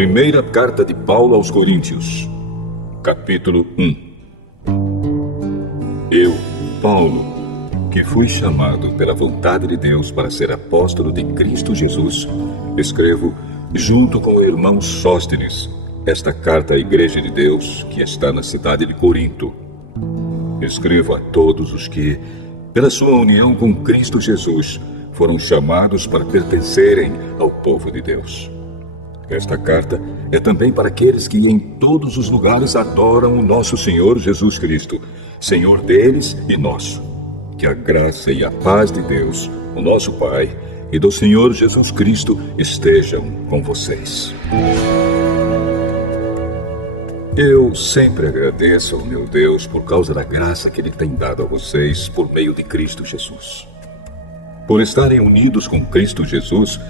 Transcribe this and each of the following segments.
Primeira carta de Paulo aos Coríntios, capítulo 1. Eu, Paulo, que fui chamado pela vontade de Deus para ser apóstolo de Cristo Jesus, escrevo, junto com o irmão Sóstenes, esta carta à Igreja de Deus que está na cidade de Corinto. Escrevo a todos os que, pela sua união com Cristo Jesus, foram chamados para pertencerem ao povo de Deus. Esta carta é também para aqueles que em todos os lugares adoram o nosso Senhor Jesus Cristo, Senhor deles e nosso. Que a graça e a paz de Deus, o nosso Pai, e do Senhor Jesus Cristo estejam com vocês. Eu sempre agradeço ao meu Deus por causa da graça que Ele tem dado a vocês por meio de Cristo Jesus. Por estarem unidos com Cristo Jesus,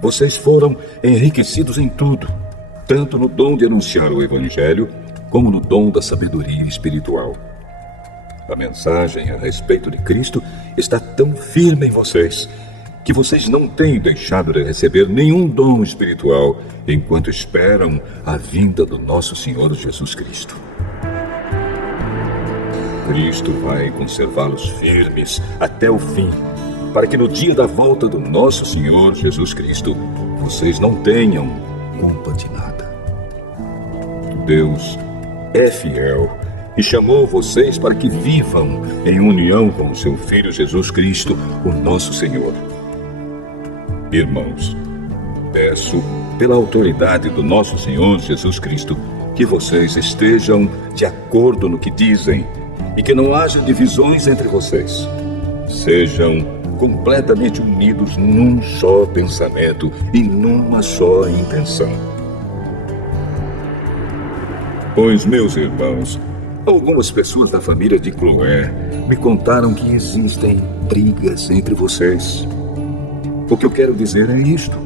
vocês foram enriquecidos em tudo, tanto no dom de anunciar o Evangelho, como no dom da sabedoria espiritual. A mensagem a respeito de Cristo está tão firme em vocês, que vocês não têm deixado de receber nenhum dom espiritual, enquanto esperam a vinda do nosso Senhor Jesus Cristo. Cristo vai conservá-los firmes até o fim, para que no dia da volta do nosso Senhor Jesus Cristo, vocês não tenham culpa de nada. Deus é fiel e chamou vocês para que vivam em união com o seu Filho Jesus Cristo, o nosso Senhor. Irmãos, peço, pela autoridade do nosso Senhor Jesus Cristo, que vocês estejam de acordo no que dizem e que não haja divisões entre vocês. Sejam completamente unidos num só pensamento e numa só intenção. Pois, meus irmãos, algumas pessoas da família de Cloé me contaram que existem brigas entre vocês. O que eu quero dizer é isto: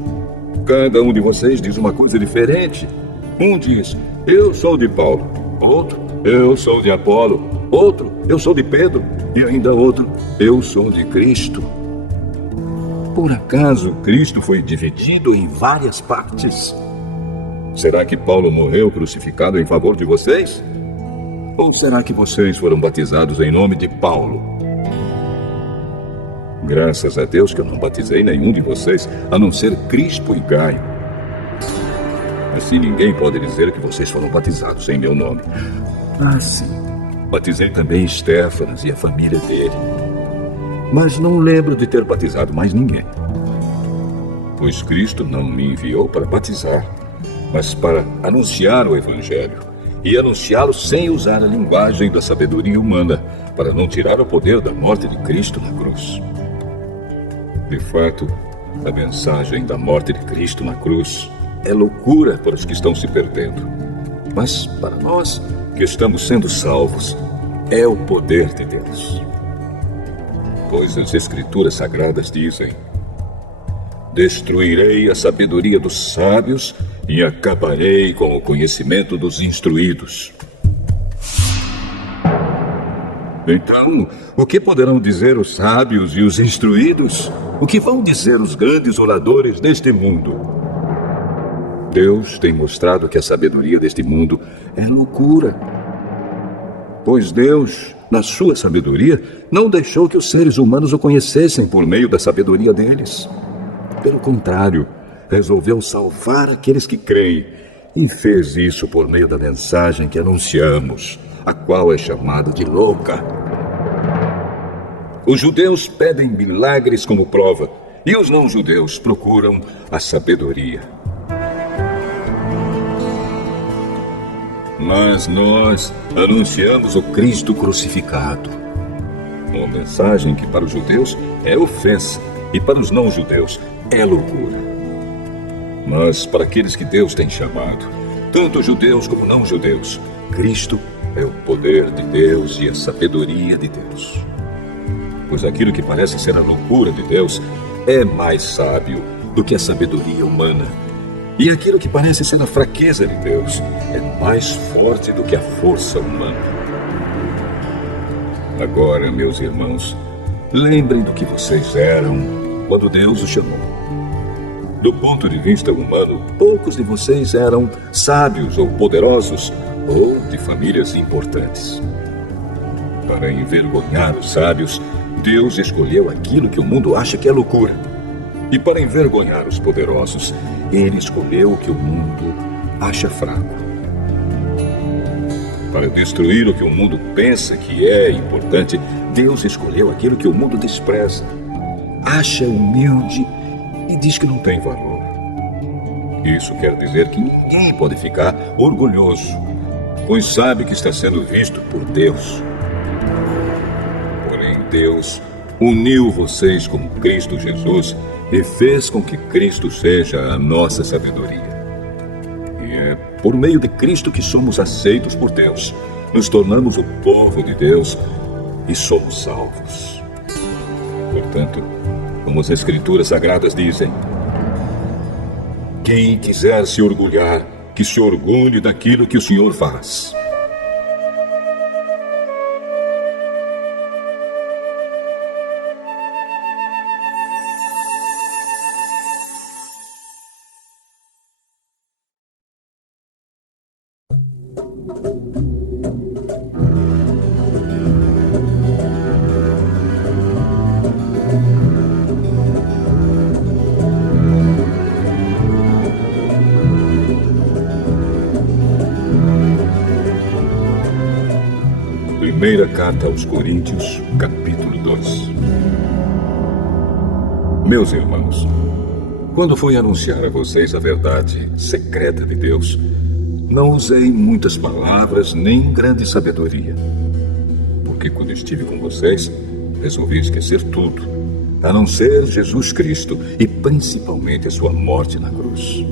cada um de vocês diz uma coisa diferente. Um diz, eu sou de Paulo. Outro, eu sou de Apolo. Outro, eu sou de Pedro. E ainda outro, eu sou de Cristo. Por acaso Cristo foi dividido em várias partes? Será que Paulo morreu crucificado em favor de vocês? Ou será que vocês foram batizados em nome de Paulo? Graças a Deus que eu não batizei nenhum de vocês, a não ser Crispo e Gaio. Assim ninguém pode dizer que vocês foram batizados em meu nome. Ah, sim. Batizei também Estéfanas e a família dele. Mas não lembro de ter batizado mais ninguém. Pois Cristo não me enviou para batizar, mas para anunciar o Evangelho, e anunciá-lo sem usar a linguagem da sabedoria humana, para não tirar o poder da morte de Cristo na cruz. De fato, a mensagem da morte de Cristo na cruz é loucura para os que estão se perdendo. Mas para nós, que estamos sendo salvos, é o poder de Deus. Pois as Escrituras Sagradas dizem, destruirei a sabedoria dos sábios e acabarei com o conhecimento dos instruídos. Então, o que poderão dizer os sábios e os instruídos? O que vão dizer os grandes oradores deste mundo? Deus tem mostrado que a sabedoria deste mundo é loucura. Pois Deus, na sua sabedoria, não deixou que os seres humanos o conhecessem por meio da sabedoria deles. Pelo contrário, resolveu salvar aqueles que creem e fez isso por meio da mensagem que anunciamos, a qual é chamada de louca. Os judeus pedem milagres como prova, e os não-judeus procuram a sabedoria. Mas nós anunciamos o Cristo crucificado. Uma mensagem que para os judeus é ofensa e para os não-judeus é loucura. Mas para aqueles que Deus tem chamado, tanto judeus como não-judeus, Cristo é o poder de Deus e a sabedoria de Deus. Pois aquilo que parece ser a loucura de Deus é mais sábio do que a sabedoria humana. E aquilo que parece ser a fraqueza de Deus é mais forte do que a força humana. Agora, meus irmãos, lembrem do que vocês eram quando Deus os chamou. Do ponto de vista humano, poucos de vocês eram sábios ou poderosos ou de famílias importantes. Para envergonhar os sábios, Deus escolheu aquilo que o mundo acha que é loucura. E para envergonhar os poderosos, Ele escolheu o que o mundo acha fraco. Para destruir o que o mundo pensa que é importante, Deus escolheu aquilo que o mundo despreza, acha humilde e diz que não tem valor. Isso quer dizer que ninguém pode ficar orgulhoso, pois sabe que está sendo visto por Deus. Porém, Deus uniu vocês com Cristo Jesus e fez com que Cristo seja a nossa sabedoria. E é por meio de Cristo que somos aceitos por Deus, nos tornamos o povo de Deus e somos salvos. Portanto, como as Escrituras Sagradas dizem, quem quiser se orgulhar, que se orgulhe daquilo que o Senhor faz. Primeira carta aos Coríntios, capítulo 2. Meus irmãos, quando fui anunciar a vocês a verdade secreta de Deus, não usei muitas palavras nem grande sabedoria. Porque quando estive com vocês, resolvi esquecer tudo, a não ser Jesus Cristo e principalmente a sua morte na cruz.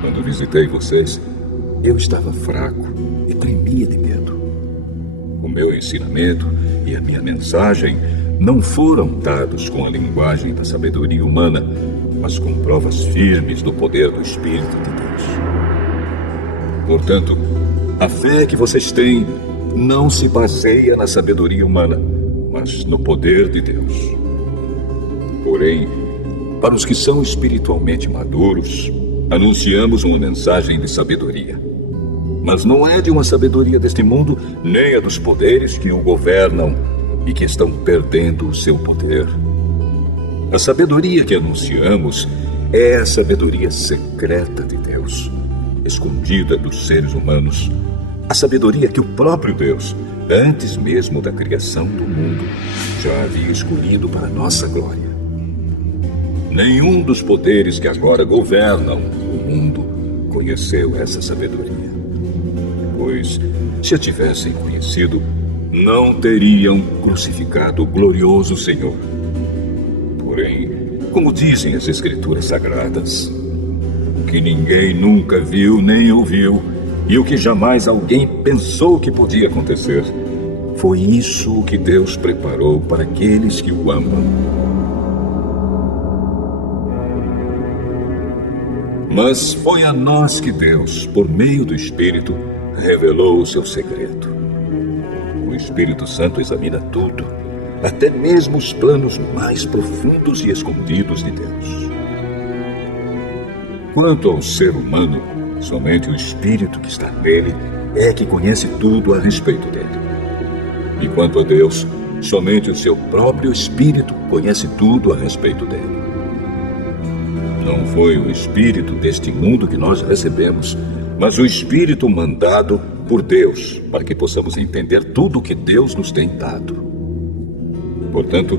Quando visitei vocês, eu estava fraco e tremia de medo. O meu ensinamento e a minha mensagem não foram dados com a linguagem da sabedoria humana, mas com provas firmes do poder do Espírito de Deus. Portanto, a fé que vocês têm não se baseia na sabedoria humana, mas no poder de Deus. Porém, para os que são espiritualmente maduros, anunciamos uma mensagem de sabedoria. Mas não é de uma sabedoria deste mundo, nem a dos poderes que o governam e que estão perdendo o seu poder. A sabedoria que anunciamos é a sabedoria secreta de Deus, escondida dos seres humanos. A sabedoria que o próprio Deus, antes mesmo da criação do mundo, já havia escolhido para nossa glória. Nenhum dos poderes que agora governam o mundo conheceu essa sabedoria. Pois, se a tivessem conhecido, não teriam crucificado o glorioso Senhor. Porém, como dizem as Escrituras Sagradas, o que ninguém nunca viu nem ouviu, e o que jamais alguém pensou que podia acontecer, foi isso que Deus preparou para aqueles que o amam. Mas foi a nós que Deus, por meio do Espírito, revelou o seu segredo. O Espírito Santo examina tudo, até mesmo os planos mais profundos e escondidos de Deus. Quanto ao ser humano, somente o Espírito que está nele é que conhece tudo a respeito dele. E quanto a Deus, somente o seu próprio Espírito conhece tudo a respeito dele. Não foi o Espírito deste mundo que nós recebemos, mas o Espírito mandado por Deus, para que possamos entender tudo o que Deus nos tem dado. Portanto,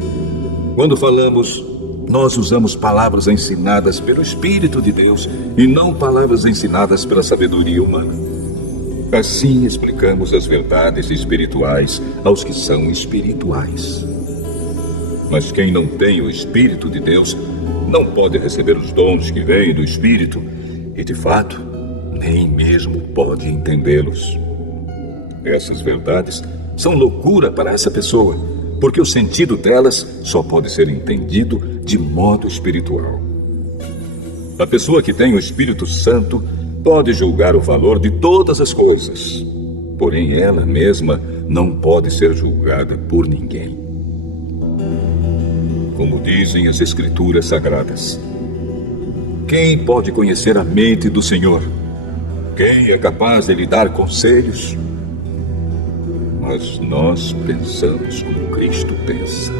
quando falamos, nós usamos palavras ensinadas pelo Espírito de Deus e não palavras ensinadas pela sabedoria humana. Assim explicamos as verdades espirituais aos que são espirituais. Mas quem não tem o Espírito de Deus não pode receber os dons que vêm do Espírito e, de fato, nem mesmo pode entendê-los. Essas verdades são loucura para essa pessoa, porque o sentido delas só pode ser entendido de modo espiritual. A pessoa que tem o Espírito Santo pode julgar o valor de todas as coisas, porém ela mesma não pode ser julgada por ninguém. Como dizem as Escrituras Sagradas, Quem pode conhecer a mente do Senhor? Quem é capaz de lhe dar conselhos? Mas nós pensamos como Cristo pensa.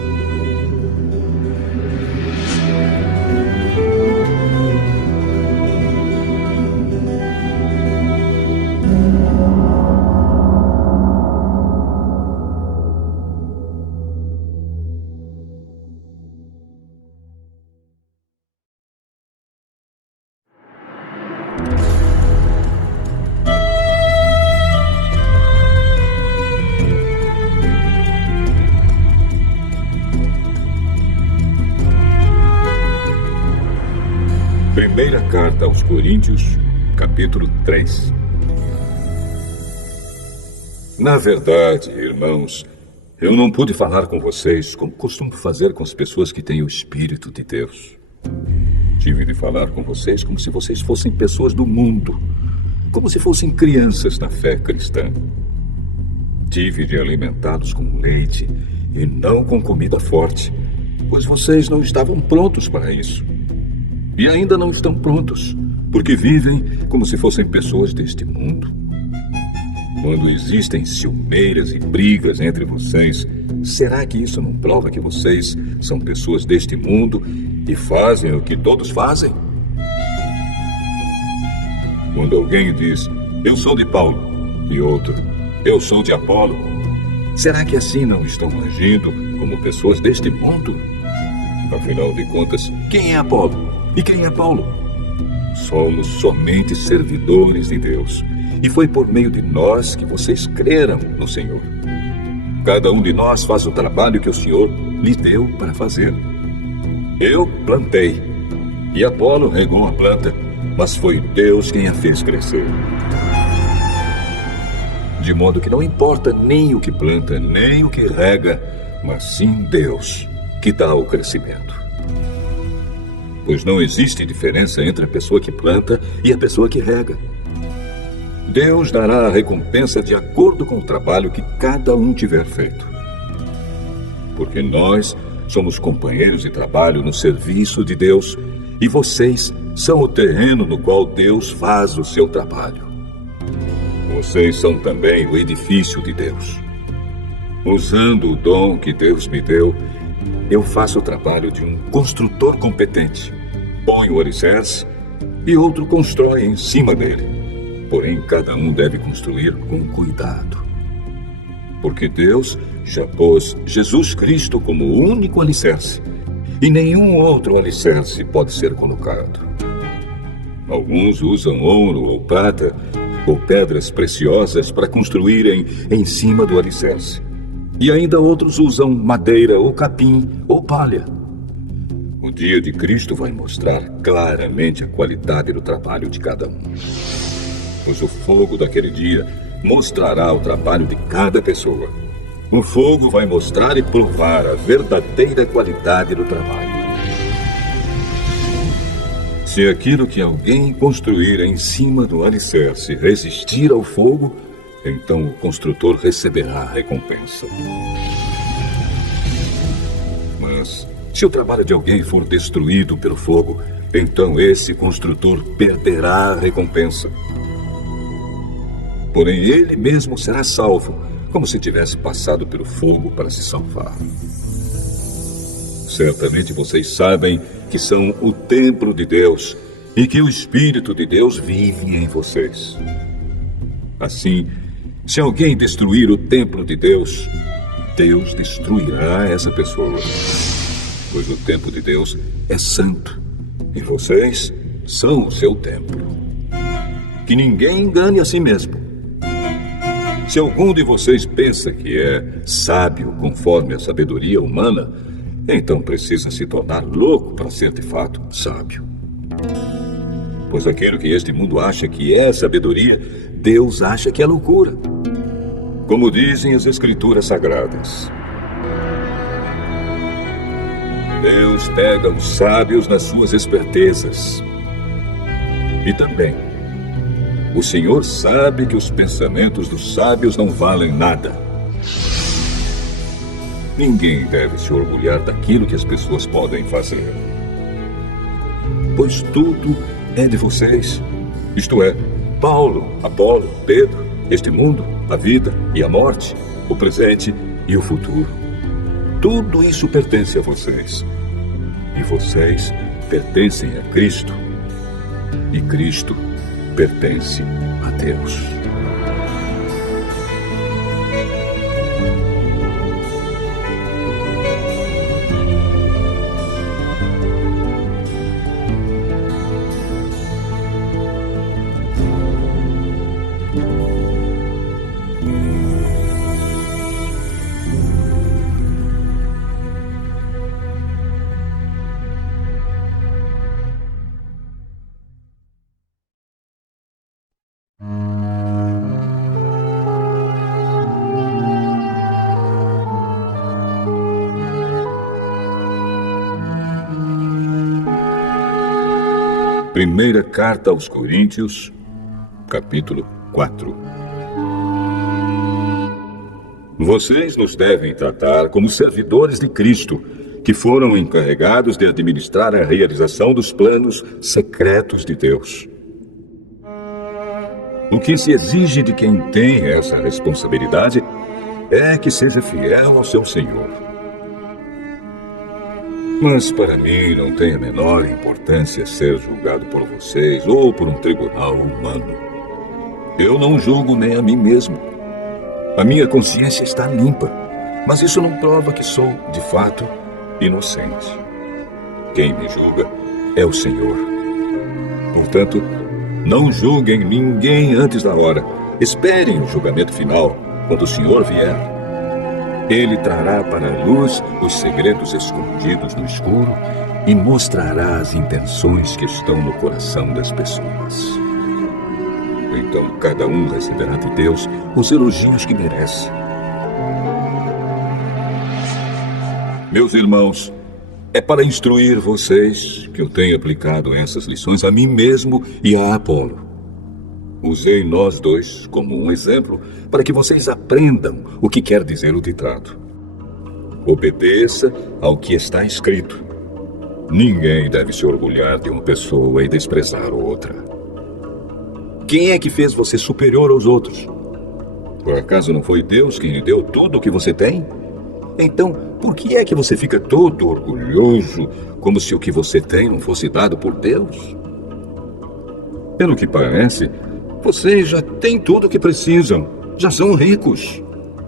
Primeira carta aos Coríntios, capítulo 3. Na verdade, irmãos, eu não pude falar com vocês como costumo fazer com as pessoas que têm o Espírito de Deus. Tive de falar com vocês como se vocês fossem pessoas do mundo, como se fossem crianças na fé cristã. Tive de alimentá-los com leite e não com comida forte, pois vocês não estavam prontos para isso. E ainda não estão prontos, porque vivem como se fossem pessoas deste mundo. Quando existem ciumeiras e brigas entre vocês, será que isso não prova que vocês são pessoas deste mundo e fazem o que todos fazem? Quando alguém diz, eu sou de Paulo, e outro, eu sou de Apolo, será que assim não estão agindo como pessoas deste mundo? Afinal de contas, quem é Apolo? E quem é Paulo? Somos somente servidores de Deus. E foi por meio de nós que vocês creram no Senhor. Cada um de nós faz o trabalho que o Senhor lhe deu para fazer. Eu plantei, e Apolo regou a planta, mas foi Deus quem a fez crescer. De modo que não importa nem o que planta, nem o que rega, mas sim Deus que dá o crescimento. Pois não existe diferença entre a pessoa que planta e a pessoa que rega. Deus dará a recompensa de acordo com o trabalho que cada um tiver feito. Porque nós somos companheiros de trabalho no serviço de Deus e vocês são o terreno no qual Deus faz o seu trabalho. Vocês são também o edifício de Deus. Usando o dom que Deus me deu, eu faço o trabalho de um construtor competente. Põe o alicerce e outro constrói em cima dele. Porém, cada um deve construir com cuidado. Porque Deus já pôs Jesus Cristo como o único alicerce, e nenhum outro alicerce pode ser colocado. Alguns usam ouro ou prata ou pedras preciosas para construírem em cima do alicerce. E ainda outros usam madeira ou capim ou palha. O dia de Cristo vai mostrar claramente a qualidade do trabalho de cada um. Pois o fogo daquele dia mostrará o trabalho de cada pessoa. O fogo vai mostrar e provar a verdadeira qualidade do trabalho. Se aquilo que alguém construir em cima do alicerce resistir ao fogo, então o construtor receberá a recompensa. Mas se o trabalho de alguém for destruído pelo fogo, então esse construtor perderá a recompensa. Porém, ele mesmo será salvo, como se tivesse passado pelo fogo para se salvar. Certamente vocês sabem que são o templo de Deus e que o Espírito de Deus vive em vocês. Assim, se alguém destruir o templo de Deus, Deus destruirá essa pessoa. Pois o templo de Deus é santo e vocês são o seu templo. Que ninguém engane a si mesmo. Se algum de vocês pensa que é sábio conforme a sabedoria humana, então precisa se tornar louco para ser de fato sábio. Pois aquilo que este mundo acha que é sabedoria, Deus acha que é loucura. Como dizem as Escrituras Sagradas. Deus pega os sábios nas suas espertezas. E também, o Senhor sabe que os pensamentos dos sábios não valem nada. Ninguém deve se orgulhar daquilo que as pessoas podem fazer. pois tudo é de vocês. Isto é, Paulo, Apolo, Pedro, este mundo, a vida e a morte, o presente e o futuro. Tudo isso pertence a vocês. E vocês pertencem a Cristo. E Cristo pertence a Deus. Primeira carta aos Coríntios, capítulo 4. Vocês nos devem tratar como servidores de Cristo, que foram encarregados de administrar a realização dos planos secretos de Deus. O que se exige de quem tem essa responsabilidade é que seja fiel ao seu Senhor. Mas para mim não tem a menor importância ser julgado por vocês ou por um tribunal humano. Eu não julgo nem a mim mesmo. A minha consciência está limpa, mas isso não prova que sou, de fato, inocente. Quem me julga é o Senhor. Portanto, não julguem ninguém antes da hora. Esperem o julgamento final, quando o Senhor vier. Ele trará para a luz os segredos escondidos no escuro e mostrará as intenções que estão no coração das pessoas. Então cada um receberá de Deus os elogios que merece. Meus irmãos, é para instruir vocês que eu tenho aplicado essas lições a mim mesmo e a Apolo. Usei nós dois como um exemplo para que vocês aprendam o que quer dizer o ditado. Obedeça ao que está escrito. Ninguém deve se orgulhar de uma pessoa e desprezar outra. Quem é que fez você superior aos outros? Por acaso não foi Deus quem lhe deu tudo o que você tem? Então, por que é que você fica todo orgulhoso, como se o que você tem não fosse dado por Deus? Pelo que parece, vocês já têm tudo o que precisam. Já são ricos.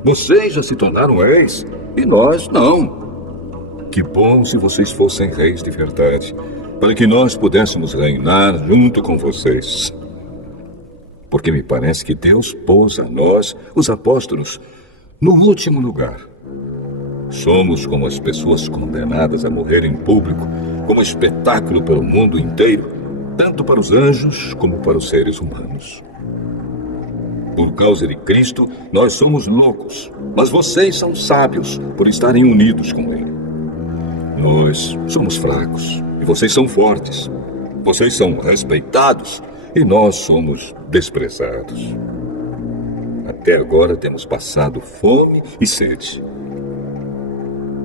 Vocês já se tornaram reis e nós não. Que bom se vocês fossem reis de verdade, para que nós pudéssemos reinar junto com vocês. Porque me parece que Deus pôs a nós, os apóstolos, no último lugar. Somos como as pessoas condenadas a morrer em público, como espetáculo pelo mundo inteiro, tanto para os anjos como para os seres humanos. Por causa de Cristo, nós somos loucos, mas vocês são sábios por estarem unidos com Ele. Nós somos fracos e vocês são fortes. Vocês são respeitados e nós somos desprezados. Até agora temos passado fome e sede.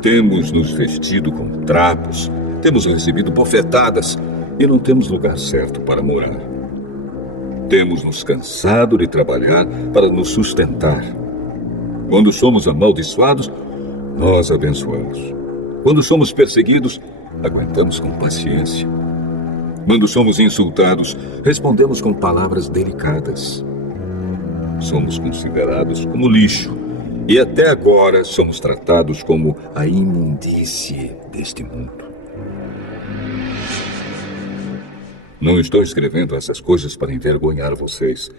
Temos nos vestido com trapos, temos recebido bofetadas e não temos lugar certo para morar. Temos nos cansado de trabalhar para nos sustentar. Quando somos amaldiçoados, nós abençoamos. Quando somos perseguidos, aguentamos com paciência. Quando somos insultados, respondemos com palavras delicadas. Somos considerados como lixo e até agora somos tratados como a imundície deste mundo. Não estou escrevendo essas coisas para envergonhar vocês,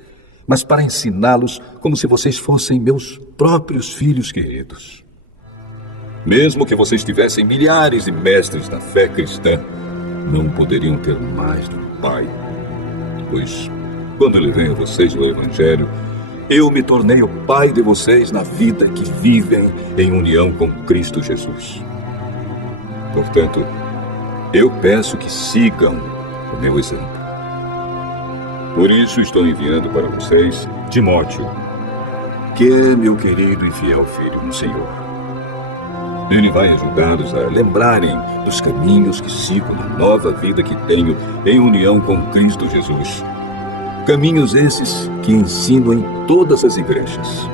mas para ensiná-los como se vocês fossem meus próprios filhos queridos. Mesmo que vocês tivessem milhares de mestres da fé cristã, não poderiam ter mais do Pai. Pois, quando levei a vocês o Evangelho, eu me tornei o Pai de vocês na vida que vivem em união com Cristo Jesus. Portanto, eu peço que sigam o meu exemplo. Por isso estou enviando para vocês Timóteo, que é meu querido e fiel filho no Senhor. Ele vai ajudá-los a lembrarem dos caminhos que sigo na nova vida que tenho em união com Cristo Jesus. Caminhos esses que ensino em todas as igrejas.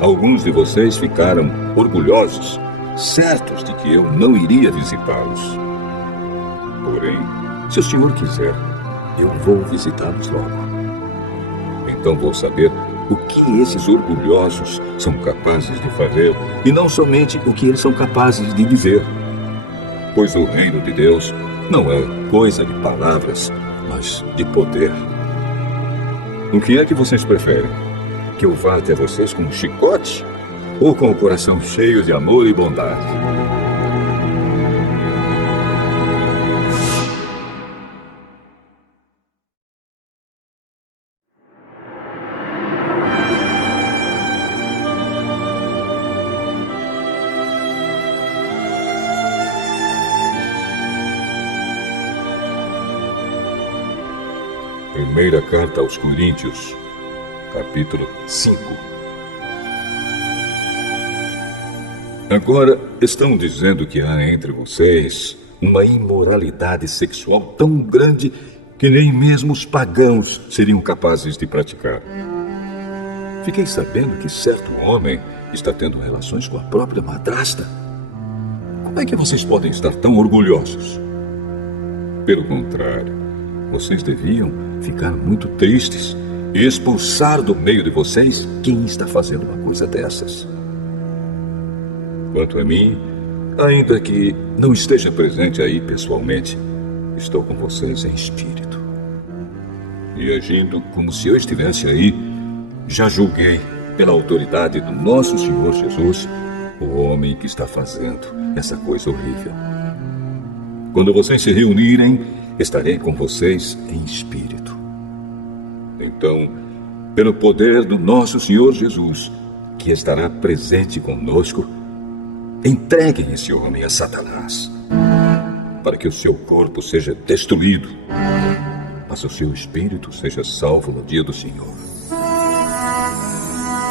Alguns de vocês ficaram orgulhosos, certos de que eu não iria visitá-los. Porém, se o Senhor quiser, eu vou visitá-los logo. Então vou saber o que esses orgulhosos são capazes de fazer e não somente o que eles são capazes de dizer. Pois o reino de Deus não é coisa de palavras, mas de poder. O que é que vocês preferem? Que eu vá até vocês com um chicote ou com o coração cheio de amor e bondade? Primeira carta aos Coríntios, capítulo 5. Agora estão dizendo que há entre vocês uma imoralidade sexual tão grande que nem mesmo os pagãos seriam capazes de praticar. Fiquei sabendo que certo homem está tendo relações com a própria madrasta. Como é que vocês podem estar tão orgulhosos? Pelo contrário, vocês deviam ficar muito tristes e expulsar do meio de vocês quem está fazendo uma coisa dessas. Quanto a mim, ainda que não esteja presente aí pessoalmente, estou com vocês em espírito. E agindo como se eu estivesse aí, já julguei, pela autoridade do nosso Senhor Jesus, o homem que está fazendo essa coisa horrível. Quando vocês se reunirem, estarei com vocês em espírito. Então, pelo poder do nosso Senhor Jesus, que estará presente conosco, entreguem esse homem a Satanás, para que o seu corpo seja destruído, mas o seu espírito seja salvo no dia do Senhor.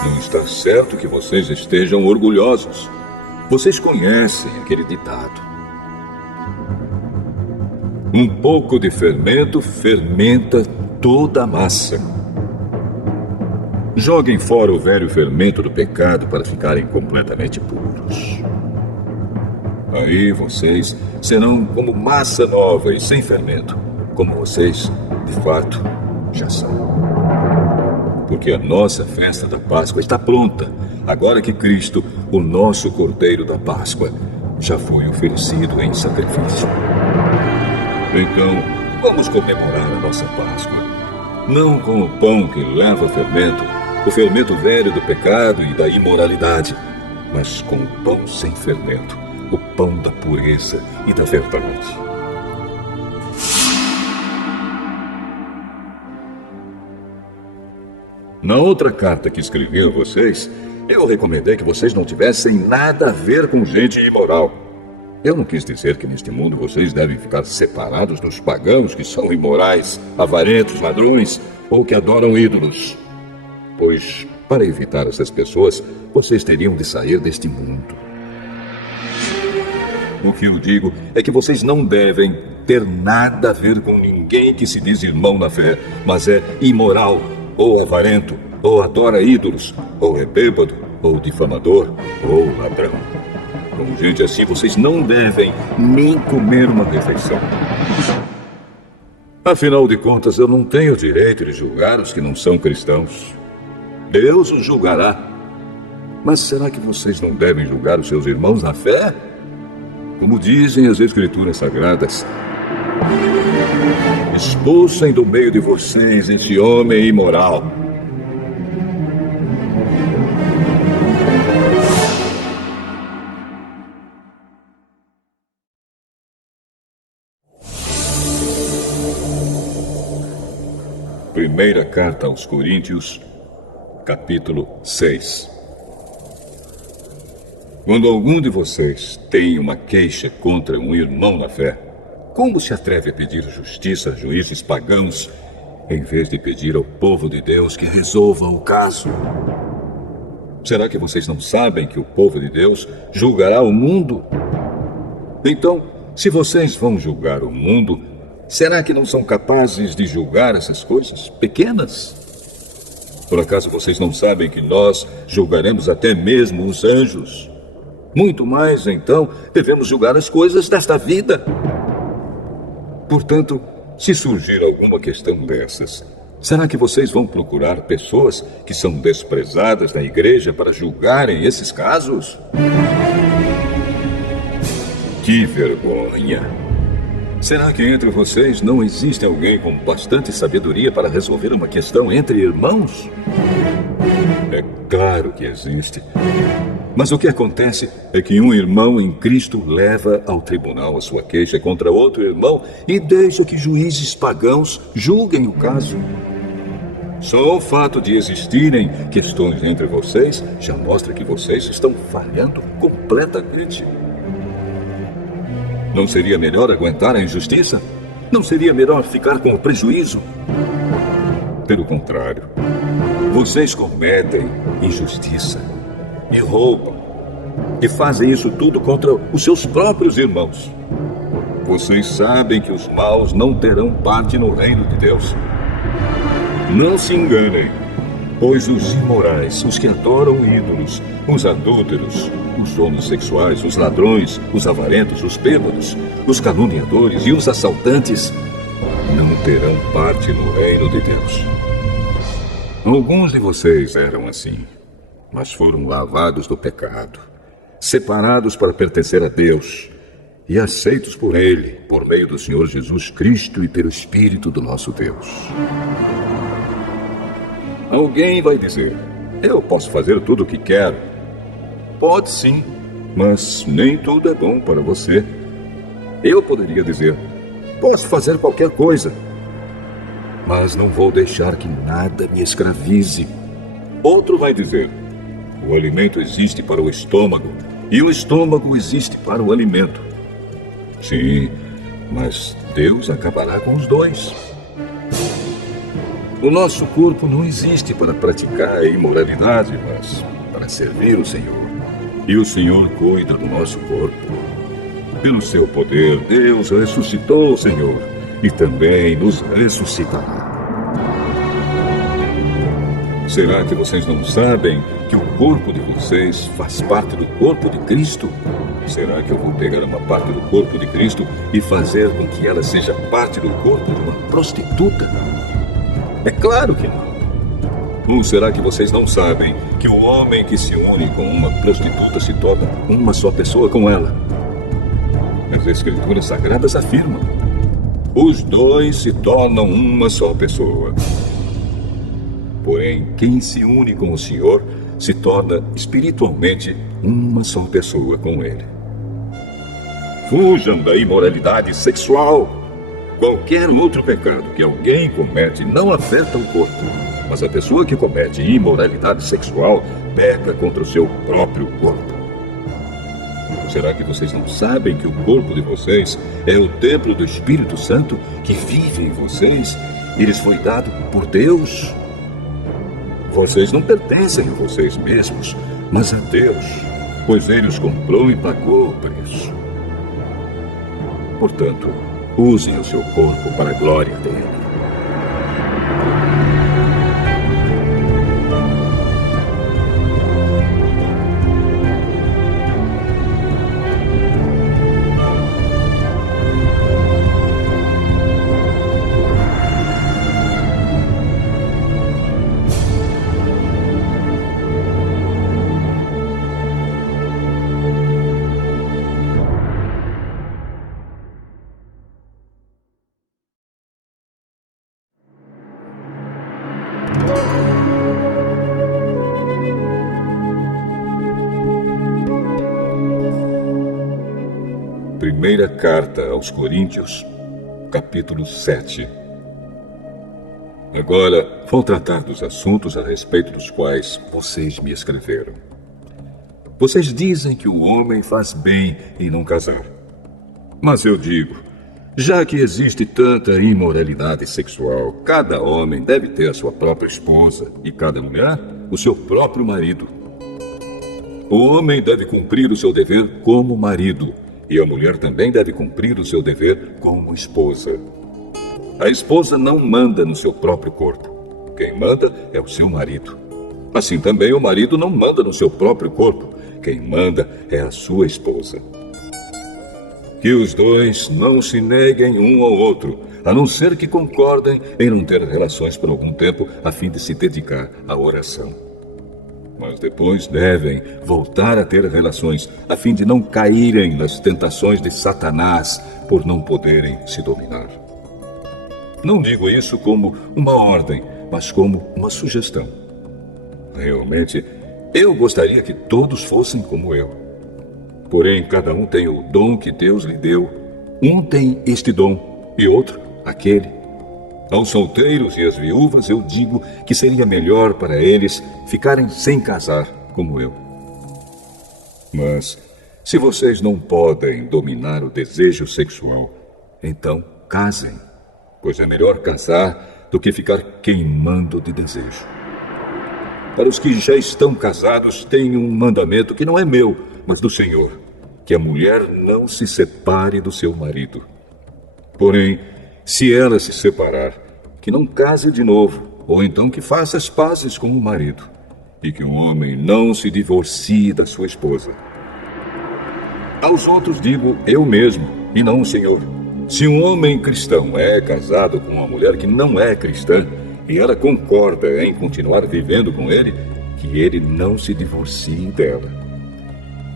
Não está certo que vocês estejam orgulhosos. Vocês conhecem aquele ditado. Um pouco de fermento fermenta toda a massa. Joguem fora o velho fermento do pecado para ficarem completamente puros. Aí vocês serão como massa nova e sem fermento, como vocês, de fato, já são. Porque a nossa festa da Páscoa está pronta, agora que Cristo, o nosso Cordeiro da Páscoa, já foi oferecido em sacrifício. Então, vamos comemorar a nossa Páscoa, não com o pão que leva fermento, o fermento velho do pecado e da imoralidade, mas com o pão sem fermento, o pão da pureza e da verdade. Na outra carta que escrevi a vocês, eu recomendei que vocês não tivessem nada a ver com gente imoral. Eu não quis dizer que neste mundo vocês devem ficar separados dos pagãos que são imorais, avarentos, ladrões ou que adoram ídolos. Pois, para evitar essas pessoas, vocês teriam de sair deste mundo. O que eu digo é que vocês não devem ter nada a ver com ninguém que se diz irmão na fé, mas é imoral, ou avarento, ou adora ídolos, ou é bêbado, ou difamador, ou ladrão. Com gente assim, vocês não devem nem comer uma refeição. Afinal de contas, eu não tenho direito de julgar os que não são cristãos. Deus os julgará. Mas será que vocês não devem julgar os seus irmãos na fé? Como dizem as Escrituras Sagradas, expulsem do meio de vocês esse homem imoral. Primeira carta aos Coríntios, capítulo 6. Quando algum de vocês tem uma queixa contra um irmão na fé, como se atreve a pedir justiça a juízes pagãos, em vez de pedir ao povo de Deus que resolva o caso? Será que vocês não sabem que o povo de Deus julgará o mundo? Então, se vocês vão julgar o mundo, será que não são capazes de julgar essas coisas pequenas? Por acaso vocês não sabem que nós julgaremos até mesmo os anjos? Muito mais, então, devemos julgar as coisas desta vida. Portanto, se surgir alguma questão dessas, será que vocês vão procurar pessoas que são desprezadas na igreja para julgarem esses casos? Que vergonha! Será que entre vocês não existe alguém com bastante sabedoria para resolver uma questão entre irmãos? É claro que existe. Mas o que acontece é que um irmão em Cristo leva ao tribunal a sua queixa contra outro irmão e deixa que juízes pagãos julguem o caso. Só o fato de existirem questões entre vocês já mostra que vocês estão falhando completamente. Não seria melhor aguentar a injustiça? Não seria melhor ficar com o prejuízo? Pelo contrário, vocês cometem injustiça e roubam e fazem isso tudo contra os seus próprios irmãos. Vocês sabem que os maus não terão parte no reino de Deus. Não se enganem, pois os imorais, os que adoram ídolos, os adúlteros, os homossexuais, os ladrões, os avarentos, os bêbados, os caluniadores e os assaltantes não terão parte no reino de Deus. Alguns de vocês eram assim, mas foram lavados do pecado, separados para pertencer a Deus e aceitos por Ele, por meio do Senhor Jesus Cristo e pelo Espírito do nosso Deus. Alguém vai dizer, eu posso fazer tudo o que quero. Pode sim, mas nem tudo é bom para você. Eu poderia dizer, posso fazer qualquer coisa, mas não vou deixar que nada me escravize. Outro vai dizer, o alimento existe para o estômago e o estômago existe para o alimento. Sim, mas Deus acabará com os dois. O nosso corpo não existe para praticar a imoralidade, mas para servir o Senhor. E o Senhor cuida do nosso corpo. Pelo seu poder, Deus ressuscitou o Senhor e também nos ressuscitará. Será que vocês não sabem que o corpo de vocês faz parte do corpo de Cristo? Será que eu vou pegar uma parte do corpo de Cristo e fazer com que ela seja parte do corpo de uma prostituta? É claro que não. Ou será que vocês não sabem que o homem que se une com uma prostituta se torna uma só pessoa com ela? As Escrituras Sagradas afirmam: os dois se tornam uma só pessoa. Porém, quem se une com o Senhor se torna espiritualmente uma só pessoa com Ele. Fujam da imoralidade sexual. Qualquer outro pecado que alguém comete não afeta o corpo, mas a pessoa que comete imoralidade sexual peca contra o seu próprio corpo. Será que vocês não sabem que o corpo de vocês é o templo do Espírito Santo que vive em vocês e lhes foi dado por Deus? Vocês não pertencem a vocês mesmos, mas a Deus, pois Ele os comprou e pagou o preço. Portanto, usem o seu corpo para a glória dele. Primeira carta aos Coríntios, capítulo 7. Agora, vou tratar dos assuntos a respeito dos quais vocês me escreveram. Vocês dizem que o homem faz bem em não casar. Mas eu digo, já que existe tanta imoralidade sexual, cada homem deve ter a sua própria esposa e cada mulher o seu próprio marido. o homem deve cumprir o seu dever como marido, e a mulher também deve cumprir o seu dever como esposa. A esposa não manda no seu próprio corpo. Quem manda é o seu marido. Assim também o marido não manda no seu próprio corpo. Quem manda é a sua esposa. Que os dois não se neguem um ao outro, a não ser que concordem em não ter relações por algum tempo, a fim de se dedicar à oração. Mas depois devem voltar a ter relações, a fim de não caírem nas tentações de Satanás, por não poderem se dominar. Não digo isso como uma ordem, mas como uma sugestão. Realmente, eu gostaria que todos fossem como eu. Porém, cada um tem o dom que Deus lhe deu. Um tem este dom e outro aquele. Aos solteiros e às viúvas eu digo que seria melhor para eles ficarem sem casar, como eu. Mas, se vocês não podem dominar o desejo sexual, então casem, pois é melhor casar do que ficar queimando de desejo. Para os que já estão casados, tenho um mandamento que não é meu, mas do Senhor, que a mulher não se separe do seu marido. Porém, se ela se separar, que não case de novo, ou então que faça as pazes com o marido, e que o homem não se divorcie da sua esposa. Aos outros digo eu mesmo, e não o Senhor. Se um homem cristão é casado com uma mulher que não é cristã, e ela concorda em continuar vivendo com ele, que ele não se divorcie dela.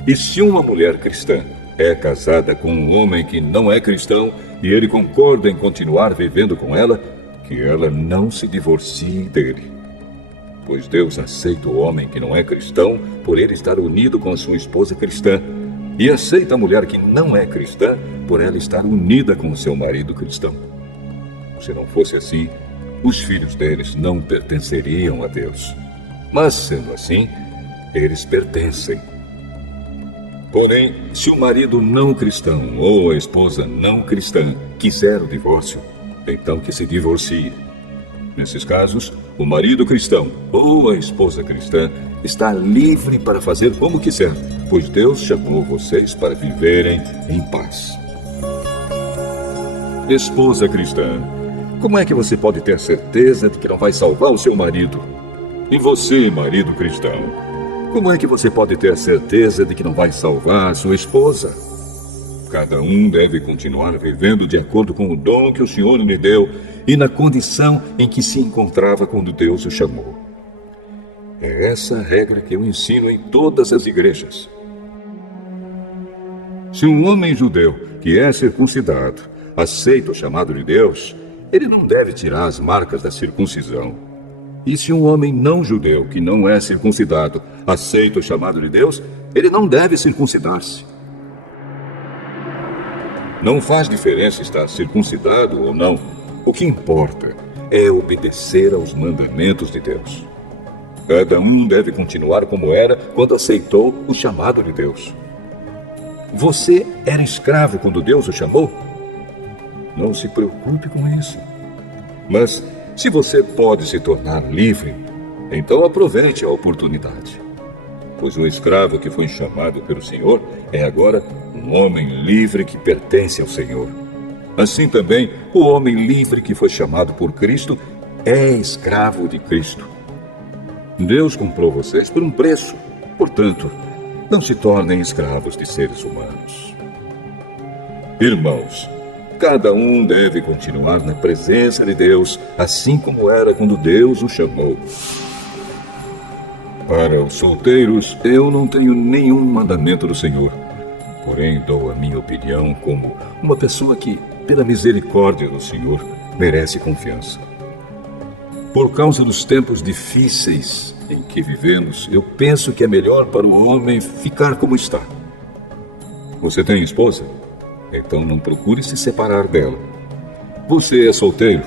E se uma mulher cristã é casada com um homem que não é cristão, e ele concorda em continuar vivendo com ela, que ela não se divorcie dele. Pois Deus aceita o homem que não é cristão por ele estar unido com a sua esposa cristã, e aceita a mulher que não é cristã por ela estar unida com o seu marido cristão. Se não fosse assim, os filhos deles não pertenceriam a Deus. Mas, sendo assim, eles pertencem. Porém, se o marido não cristão ou a esposa não cristã quiser o divórcio, então que se divorcie. Nesses casos, o marido cristão ou a esposa cristã está livre para fazer como quiser, pois Deus chamou vocês para viverem em paz. Esposa cristã, como é que você pode ter certeza de que não vai salvar o seu marido? E você, marido cristão, como é que você pode ter certeza de que não vai salvar a sua esposa? Cada um deve continuar vivendo de acordo com o dom que o Senhor lhe deu e na condição em que se encontrava quando Deus o chamou. É essa a regra que eu ensino em todas as igrejas. Se um homem judeu que é circuncidado aceita o chamado de Deus, ele não deve tirar as marcas da circuncisão. E se um homem não judeu que não é circuncidado aceita o chamado de Deus, ele não deve circuncidar-se. Não faz diferença estar circuncidado ou não. O que importa é obedecer aos mandamentos de Deus. Cada um deve continuar como era quando aceitou o chamado de Deus. Você era escravo quando Deus o chamou? Não se preocupe com isso. Mas, se você pode se tornar livre, então aproveite a oportunidade. Pois o escravo que foi chamado pelo Senhor é agora um homem livre que pertence ao Senhor. Assim também, o homem livre que foi chamado por Cristo é escravo de Cristo. Deus comprou vocês por um preço. Portanto, não se tornem escravos de seres humanos. Irmãos, cada um deve continuar na presença de Deus, assim como era quando Deus o chamou. Para os solteiros, eu não tenho nenhum mandamento do Senhor. Porém, dou a minha opinião como uma pessoa que, pela misericórdia do Senhor, merece confiança. Por causa dos tempos difíceis em que vivemos, eu penso que é melhor para o homem ficar como está. Você tem esposa? Então não procure se separar dela. Você é solteiro?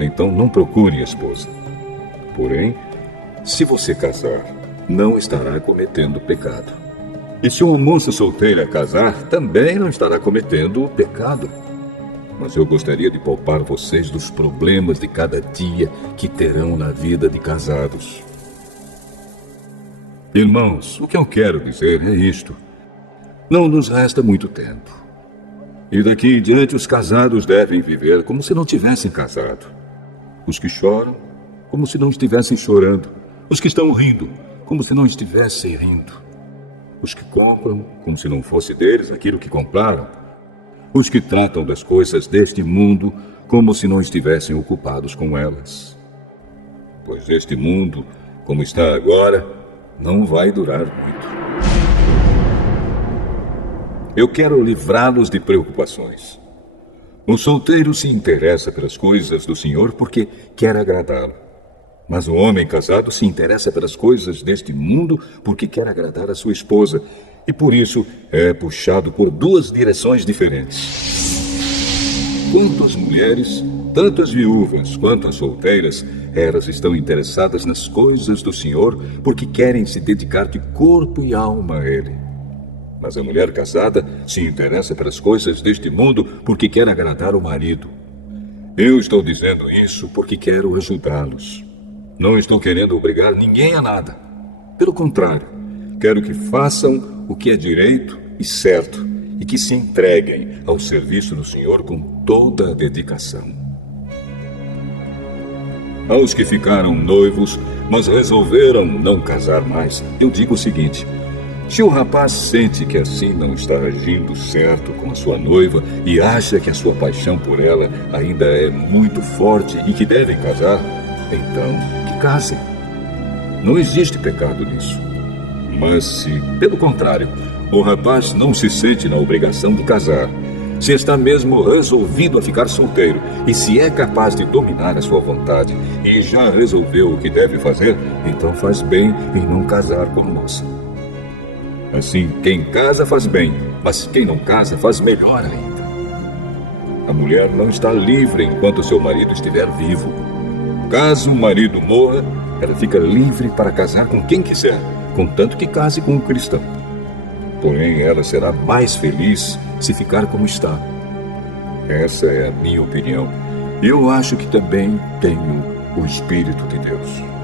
Então não procure esposa. Porém, se você casar, não estará cometendo pecado. E se uma moça solteira casar, também não estará cometendo pecado. Mas eu gostaria de poupar vocês dos problemas de cada dia que terão na vida de casados. Irmãos, o que eu quero dizer é isto. Não nos resta muito tempo. E daqui em diante os casados devem viver como se não tivessem casado. Os que choram, como se não estivessem chorando. Os que estão rindo, como se não estivessem rindo. Os que compram, como se não fosse deles aquilo que compraram. Os que tratam das coisas deste mundo, como se não estivessem ocupados com elas. Pois este mundo, como está agora, não vai durar muito. Eu quero livrá-los de preocupações. O solteiro se interessa pelas coisas do Senhor porque quer agradá-lo. Mas o homem casado se interessa pelas coisas deste mundo porque quer agradar a sua esposa. E por isso é puxado por duas direções diferentes. Quanto às mulheres, tanto as viúvas quanto as solteiras, elas estão interessadas nas coisas do Senhor porque querem se dedicar de corpo e alma a Ele. Mas a mulher casada se interessa pelas coisas deste mundo porque quer agradar o marido. Eu estou dizendo isso porque quero ajudá-los. Não estou querendo obrigar ninguém a nada. Pelo contrário, quero que façam o que é direito e certo e que se entreguem ao serviço do Senhor com toda a dedicação. Aos que ficaram noivos, mas resolveram não casar mais, eu digo o seguinte: se o rapaz sente que assim não está agindo certo com a sua noiva e acha que a sua paixão por ela ainda é muito forte e que devem casar, então que casem. Não existe pecado nisso. Mas se, pelo contrário, o rapaz não se sente na obrigação de casar, se está mesmo resolvido a ficar solteiro e se é capaz de dominar a sua vontade e já resolveu o que deve fazer, então faz bem em não casar com a moça. Assim, quem casa faz bem, mas quem não casa faz melhor ainda. A mulher não está livre enquanto seu marido estiver vivo. Caso o marido morra, ela fica livre para casar com quem quiser, contanto que case com um cristão. Porém, ela será mais feliz se ficar como está. Essa é a minha opinião. E eu acho que também tenho o Espírito de Deus.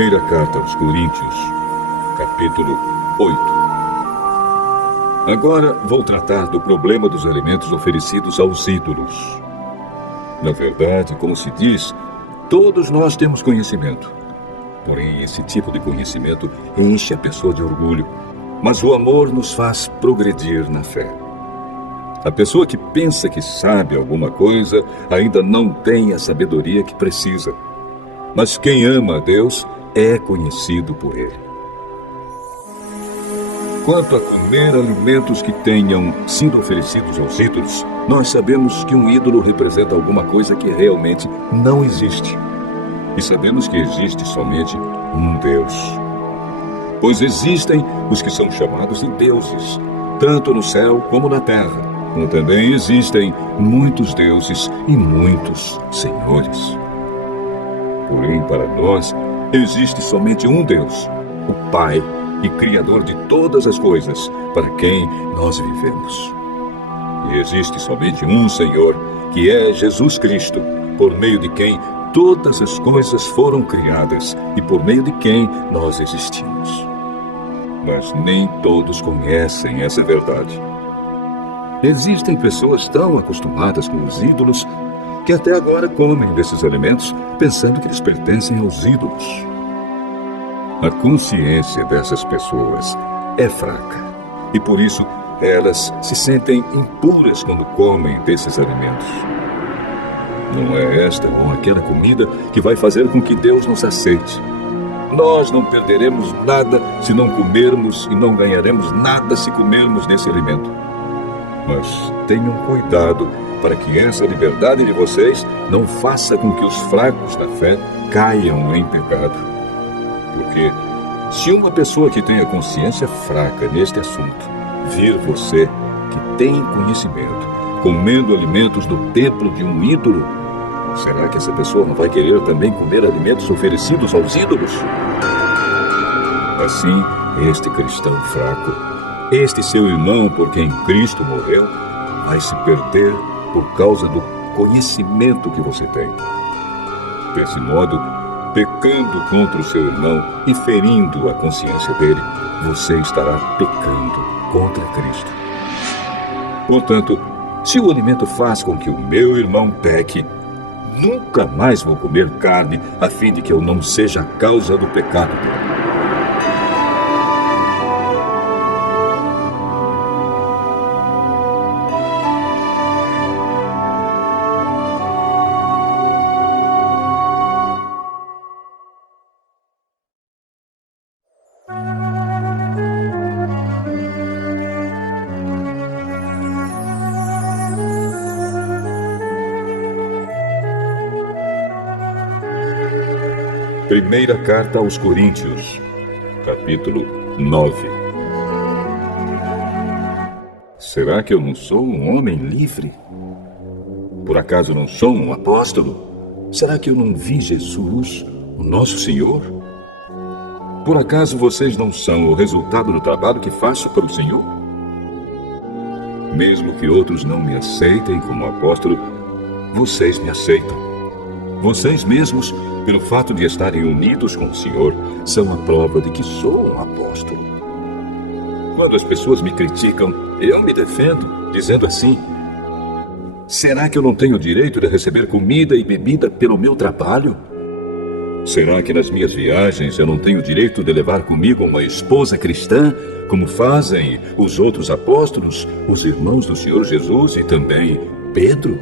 Primeira carta aos Coríntios, capítulo 8. Agora vou tratar do problema dos alimentos oferecidos aos ídolos. Na verdade, como se diz, todos nós temos conhecimento. Porém, esse tipo de conhecimento enche a pessoa de orgulho, mas o amor nos faz progredir na fé. A pessoa que pensa que sabe alguma coisa ainda não tem a sabedoria que precisa. Mas quem ama a Deus é conhecido por Ele. Quanto a comer alimentos que tenham sido oferecidos aos ídolos, nós sabemos que um ídolo representa alguma coisa que realmente não existe. E sabemos que existe somente um Deus. Pois existem os que são chamados de deuses, tanto no céu como na terra, como também existem muitos deuses e muitos senhores. Porém, para nós, existe somente um Deus, o Pai e Criador de todas as coisas, para quem nós vivemos. E existe somente um Senhor, que é Jesus Cristo, por meio de quem todas as coisas foram criadas e por meio de quem nós existimos. Mas nem todos conhecem essa verdade. Existem pessoas tão acostumadas com os ídolos que até agora comem desses alimentos pensando que eles pertencem aos ídolos. A consciência dessas pessoas é fraca e por isso elas se sentem impuras quando comem desses alimentos. Não é esta ou aquela comida que vai fazer com que Deus nos aceite. Nós não perderemos nada se não comermos e não ganharemos nada se comermos desse alimento. Mas tenham cuidado para que essa liberdade de vocês não faça com que os fracos da fé caiam em pecado. Porque se uma pessoa que tenha consciência fraca neste assunto vir você, que tem conhecimento, comendo alimentos do templo de um ídolo, será que essa pessoa não vai querer também comer alimentos oferecidos aos ídolos? Assim, este cristão fraco, este seu irmão por quem Cristo morreu, vai se perder por causa do conhecimento que você tem. Desse modo, pecando contra o seu irmão e ferindo a consciência dele, você estará pecando contra Cristo. Portanto, se o alimento faz com que o meu irmão peque, nunca mais vou comer carne, a fim de que eu não seja a causa do pecado dele. Primeira carta aos Coríntios, capítulo 9. Será que eu não sou um homem livre? Por acaso não sou um apóstolo? Será que eu não vi Jesus, o nosso Senhor? Por acaso vocês não são o resultado do trabalho que faço para o Senhor? Mesmo que outros não me aceitem como apóstolo, vocês me aceitam. Vocês mesmos, pelo fato de estarem unidos com o Senhor, são a prova de que sou um apóstolo. Quando as pessoas me criticam, eu me defendo, dizendo assim: será que eu não tenho o direito de receber comida e bebida pelo meu trabalho? Será que nas minhas viagens eu não tenho o direito de levar comigo uma esposa cristã, como fazem os outros apóstolos, os irmãos do Senhor Jesus e também Pedro?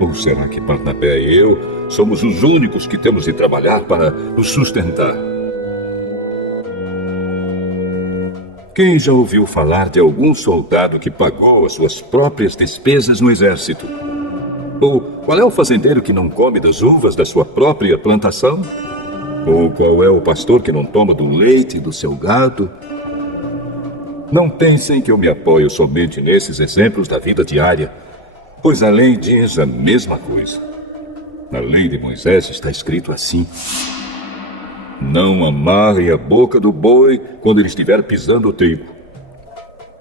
Ou será que Barnabé e eu somos os únicos que temos de trabalhar para nos sustentar? Quem já ouviu falar de algum soldado que pagou as suas próprias despesas no exército? Ou qual é o fazendeiro que não come das uvas da sua própria plantação? Ou qual é o pastor que não toma do leite do seu gado? Não pensem que eu me apoio somente nesses exemplos da vida diária, pois a lei diz a mesma coisa. Na lei de Moisés está escrito assim: não amarre a boca do boi quando ele estiver pisando o trigo.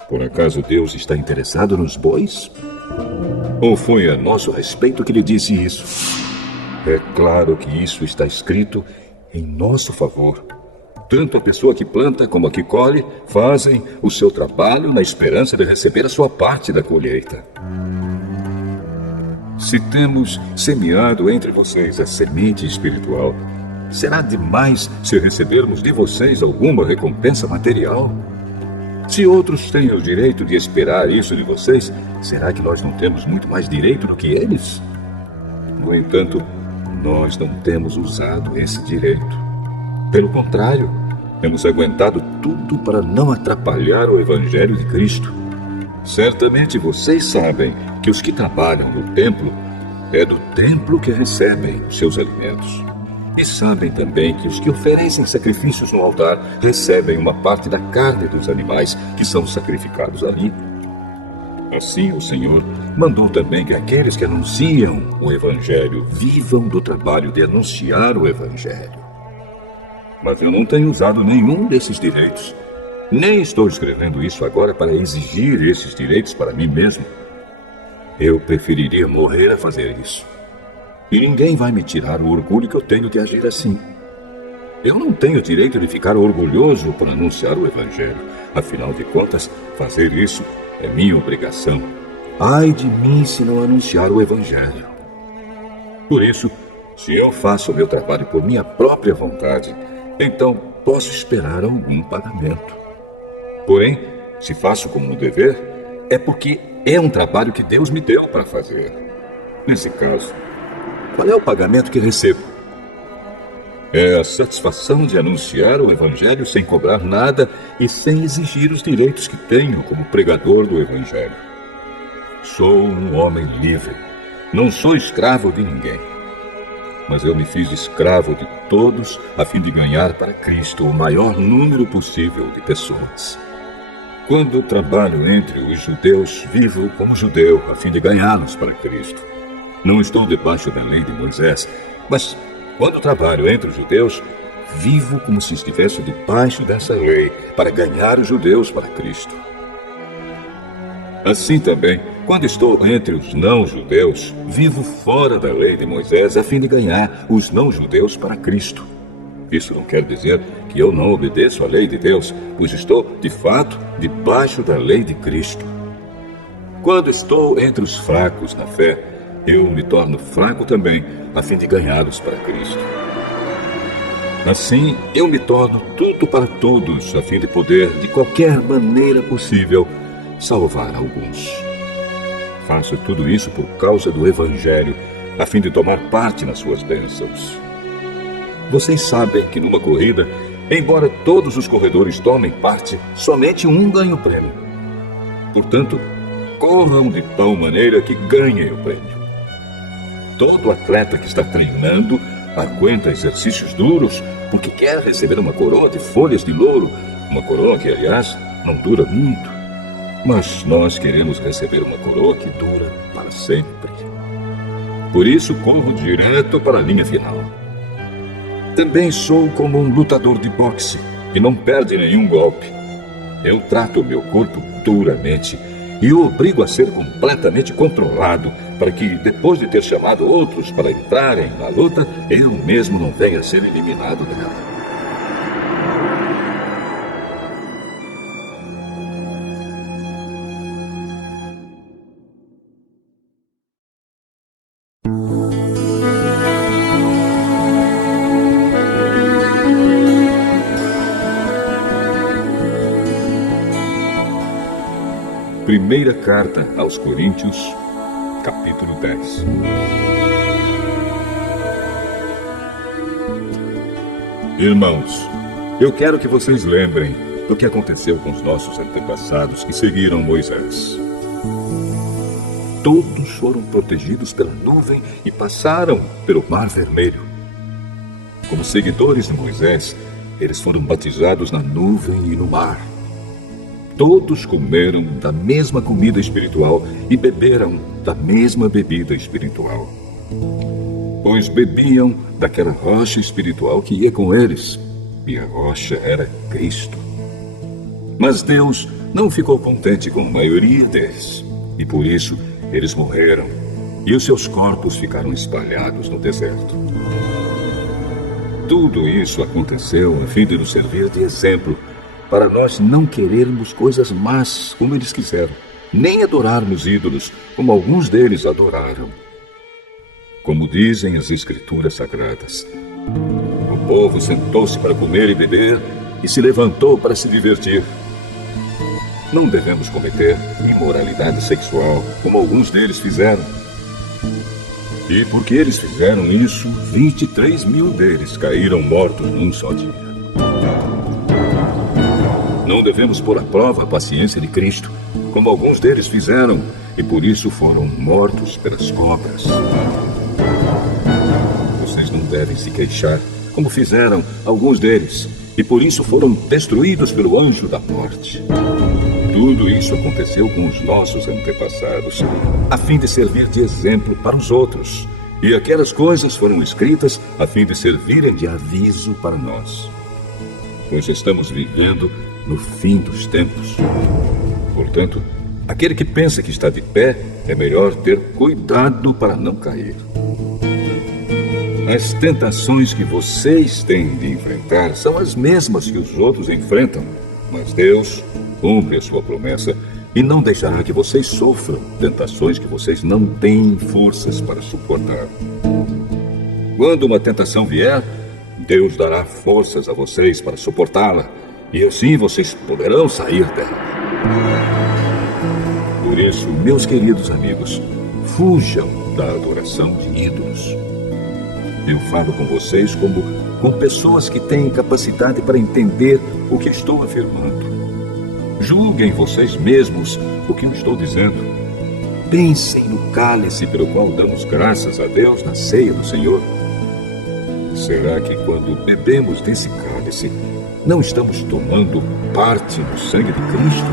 Por acaso Deus está interessado nos bois? Ou foi a nosso respeito que lhe disse isso? É claro que isso está escrito em nosso favor. Tanto a pessoa que planta como a que colhe fazem o seu trabalho na esperança de receber a sua parte da colheita. Se temos semeado entre vocês a semente espiritual, será demais se recebermos de vocês alguma recompensa material? Se outros têm o direito de esperar isso de vocês, será que nós não temos muito mais direito do que eles? No entanto, nós não temos usado esse direito. Pelo contrário, temos aguentado tudo para não atrapalhar o Evangelho de Cristo. Certamente vocês sabem que os que trabalham no templo, é do templo que recebem os seus alimentos. E sabem também que os que oferecem sacrifícios no altar recebem uma parte da carne dos animais que são sacrificados ali. Assim o Senhor mandou também que aqueles que anunciam o Evangelho vivam do trabalho de anunciar o Evangelho. Mas eu não tenho usado nenhum desses direitos. Nem estou escrevendo isso agora para exigir esses direitos para mim mesmo. Eu preferiria morrer a fazer isso. E ninguém vai me tirar o orgulho que eu tenho de agir assim. Eu não tenho direito de ficar orgulhoso por anunciar o Evangelho. Afinal de contas, fazer isso é minha obrigação. Ai de mim se não anunciar o Evangelho. Por isso, se eu faço o meu trabalho por minha própria vontade, então posso esperar algum pagamento. Porém, se faço como um dever, é porque é um trabalho que Deus me deu para fazer. Nesse caso, Qual é o pagamento que recebo? É a satisfação de anunciar o Evangelho sem cobrar nada e sem exigir os direitos que tenho como pregador do Evangelho. Sou um homem livre. Não sou escravo de ninguém. Mas eu me fiz escravo de todos a fim de ganhar para Cristo o maior número possível de pessoas. Quando trabalho entre os judeus, vivo como judeu a fim de ganhá-los para Cristo. Não estou debaixo da lei de Moisés, mas quando trabalho entre os judeus, vivo como se estivesse debaixo dessa lei para ganhar os judeus para Cristo. Assim também, quando estou entre os não-judeus, vivo fora da lei de Moisés a fim de ganhar os não-judeus para Cristo. Isso não quer dizer que eu não obedeço à lei de Deus, pois estou, de fato, debaixo da lei de Cristo. Quando estou entre os fracos na fé, eu me torno fraco também, a fim de ganhá-los para Cristo. Assim, eu me torno tudo para todos, a fim de poder, de qualquer maneira possível, salvar alguns. Faço tudo isso por causa do Evangelho, a fim de tomar parte nas suas bênçãos. Vocês sabem que numa corrida, embora todos os corredores tomem parte, somente um ganha o prêmio. Portanto, corram de tal maneira que ganhem o prêmio. Todo atleta que está treinando aguenta exercícios duros porque quer receber uma coroa de folhas de louro, uma coroa que, aliás, não dura muito. Mas nós queremos receber uma coroa que dura para sempre. Por isso, corro direto para a linha final. Também sou como um lutador de boxe, que não perde nenhum golpe. Eu trato o meu corpo duramente e o obrigo a ser completamente controlado, para que, depois de ter chamado outros para entrarem na luta, eu mesmo não venha a ser eliminado dela. Primeira carta aos Coríntios, capítulo 10. Irmãos, eu quero que vocês lembrem do que aconteceu com os nossos antepassados que seguiram Moisés. Todos foram protegidos pela nuvem e passaram pelo Mar Vermelho. Como seguidores de Moisés, eles foram batizados na nuvem e no mar. Todos comeram da mesma comida espiritual e beberam da mesma bebida espiritual. Pois bebiam daquela rocha espiritual que ia com eles, e a rocha era Cristo. Mas Deus não ficou contente com a maioria deles, e por isso eles morreram, e os seus corpos ficaram espalhados no deserto. Tudo isso aconteceu a fim de nos servir de exemplo, para nós não querermos coisas más como eles quiseram, nem adorarmos ídolos como alguns deles adoraram. Como dizem as Escrituras Sagradas, o povo sentou-se para comer e beber e se levantou para se divertir. Não devemos cometer imoralidade sexual como alguns deles fizeram. E porque eles fizeram isso, 23 mil deles caíram mortos num só dia. Não devemos pôr à prova a paciência de Cristo, como alguns deles fizeram, e por isso foram mortos pelas cobras. Vocês não devem se queixar, como fizeram alguns deles, e por isso foram destruídos pelo anjo da morte. Tudo isso aconteceu com os nossos antepassados, a fim de servir de exemplo para os outros. E aquelas coisas foram escritas a fim de servirem de aviso para nós. Pois estamos vivendo no fim dos tempos. Portanto, aquele que pensa que está de pé, é melhor ter cuidado para não cair. As tentações que vocês têm de enfrentar são as mesmas que os outros enfrentam, mas Deus cumpre a sua promessa e não deixará que vocês sofram tentações que vocês não têm forças para suportar. Quando uma tentação vier, Deus dará forças a vocês para suportá-la, e assim vocês poderão sair dela. Por isso, meus queridos amigos, fujam da adoração de ídolos. Eu falo com vocês como com pessoas que têm capacidade para entender o que estou afirmando. Julguem vocês mesmos o que eu estou dizendo. Pensem no cálice pelo qual damos graças a Deus na ceia do Senhor. Será que quando bebemos desse cálice, não estamos tomando parte no sangue de Cristo?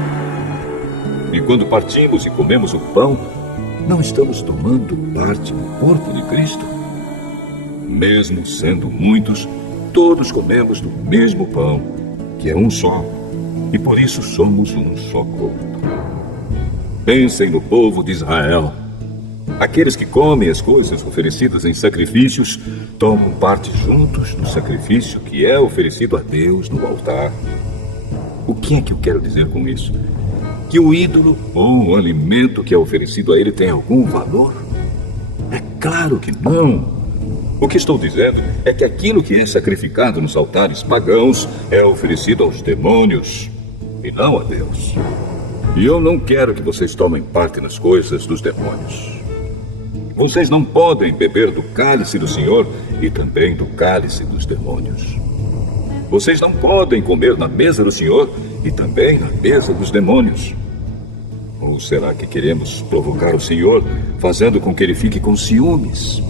E quando partimos e comemos o pão, não estamos tomando parte no corpo de Cristo? Mesmo sendo muitos, todos comemos do mesmo pão, que é um só, e por isso somos um só corpo. Pensem no povo de Israel. Aqueles que comem as coisas oferecidas em sacrifícios tomam parte juntos no sacrifício que é oferecido a Deus no altar. O que é que eu quero dizer com isso? Que o ídolo ou o alimento que é oferecido a ele tem algum valor? É claro que não. O que estou dizendo é que aquilo que é sacrificado nos altares pagãos é oferecido aos demônios e não a Deus. E eu não quero que vocês tomem parte nas coisas dos demônios. Vocês não podem beber do cálice do Senhor e também do cálice dos demônios. Vocês não podem comer na mesa do Senhor e também na mesa dos demônios. Ou será que queremos provocar o Senhor, fazendo com que ele fique com ciúmes?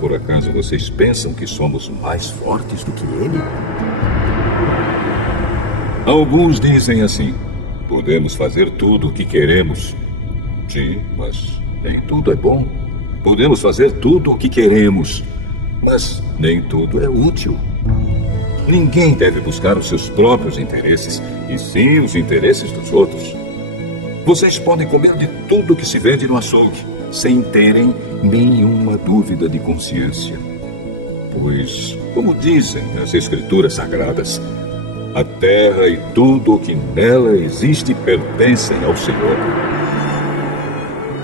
Por acaso vocês pensam que somos mais fortes do que ele? Alguns dizem assim: podemos fazer tudo o que queremos. Sim, mas nem tudo é bom. Podemos fazer tudo o que queremos, mas nem tudo é útil. Ninguém deve buscar os seus próprios interesses, e sim os interesses dos outros. Vocês podem comer de tudo que se vende no açougue, sem terem nenhuma dúvida de consciência. Pois, como dizem as Escrituras Sagradas, a terra e tudo o que nela existe pertencem ao Senhor.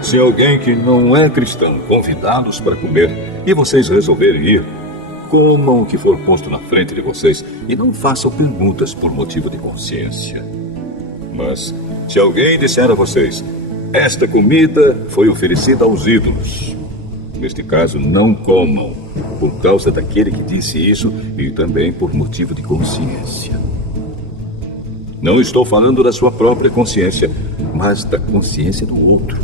Se alguém que não é cristão convidá-los para comer e vocês resolverem ir, comam o que for posto na frente de vocês e não façam perguntas por motivo de consciência. Mas, se alguém disser a vocês: esta comida foi oferecida aos ídolos, neste caso, não comam, por causa daquele que disse isso e também por motivo de consciência. Não estou falando da sua própria consciência, mas da consciência do outro.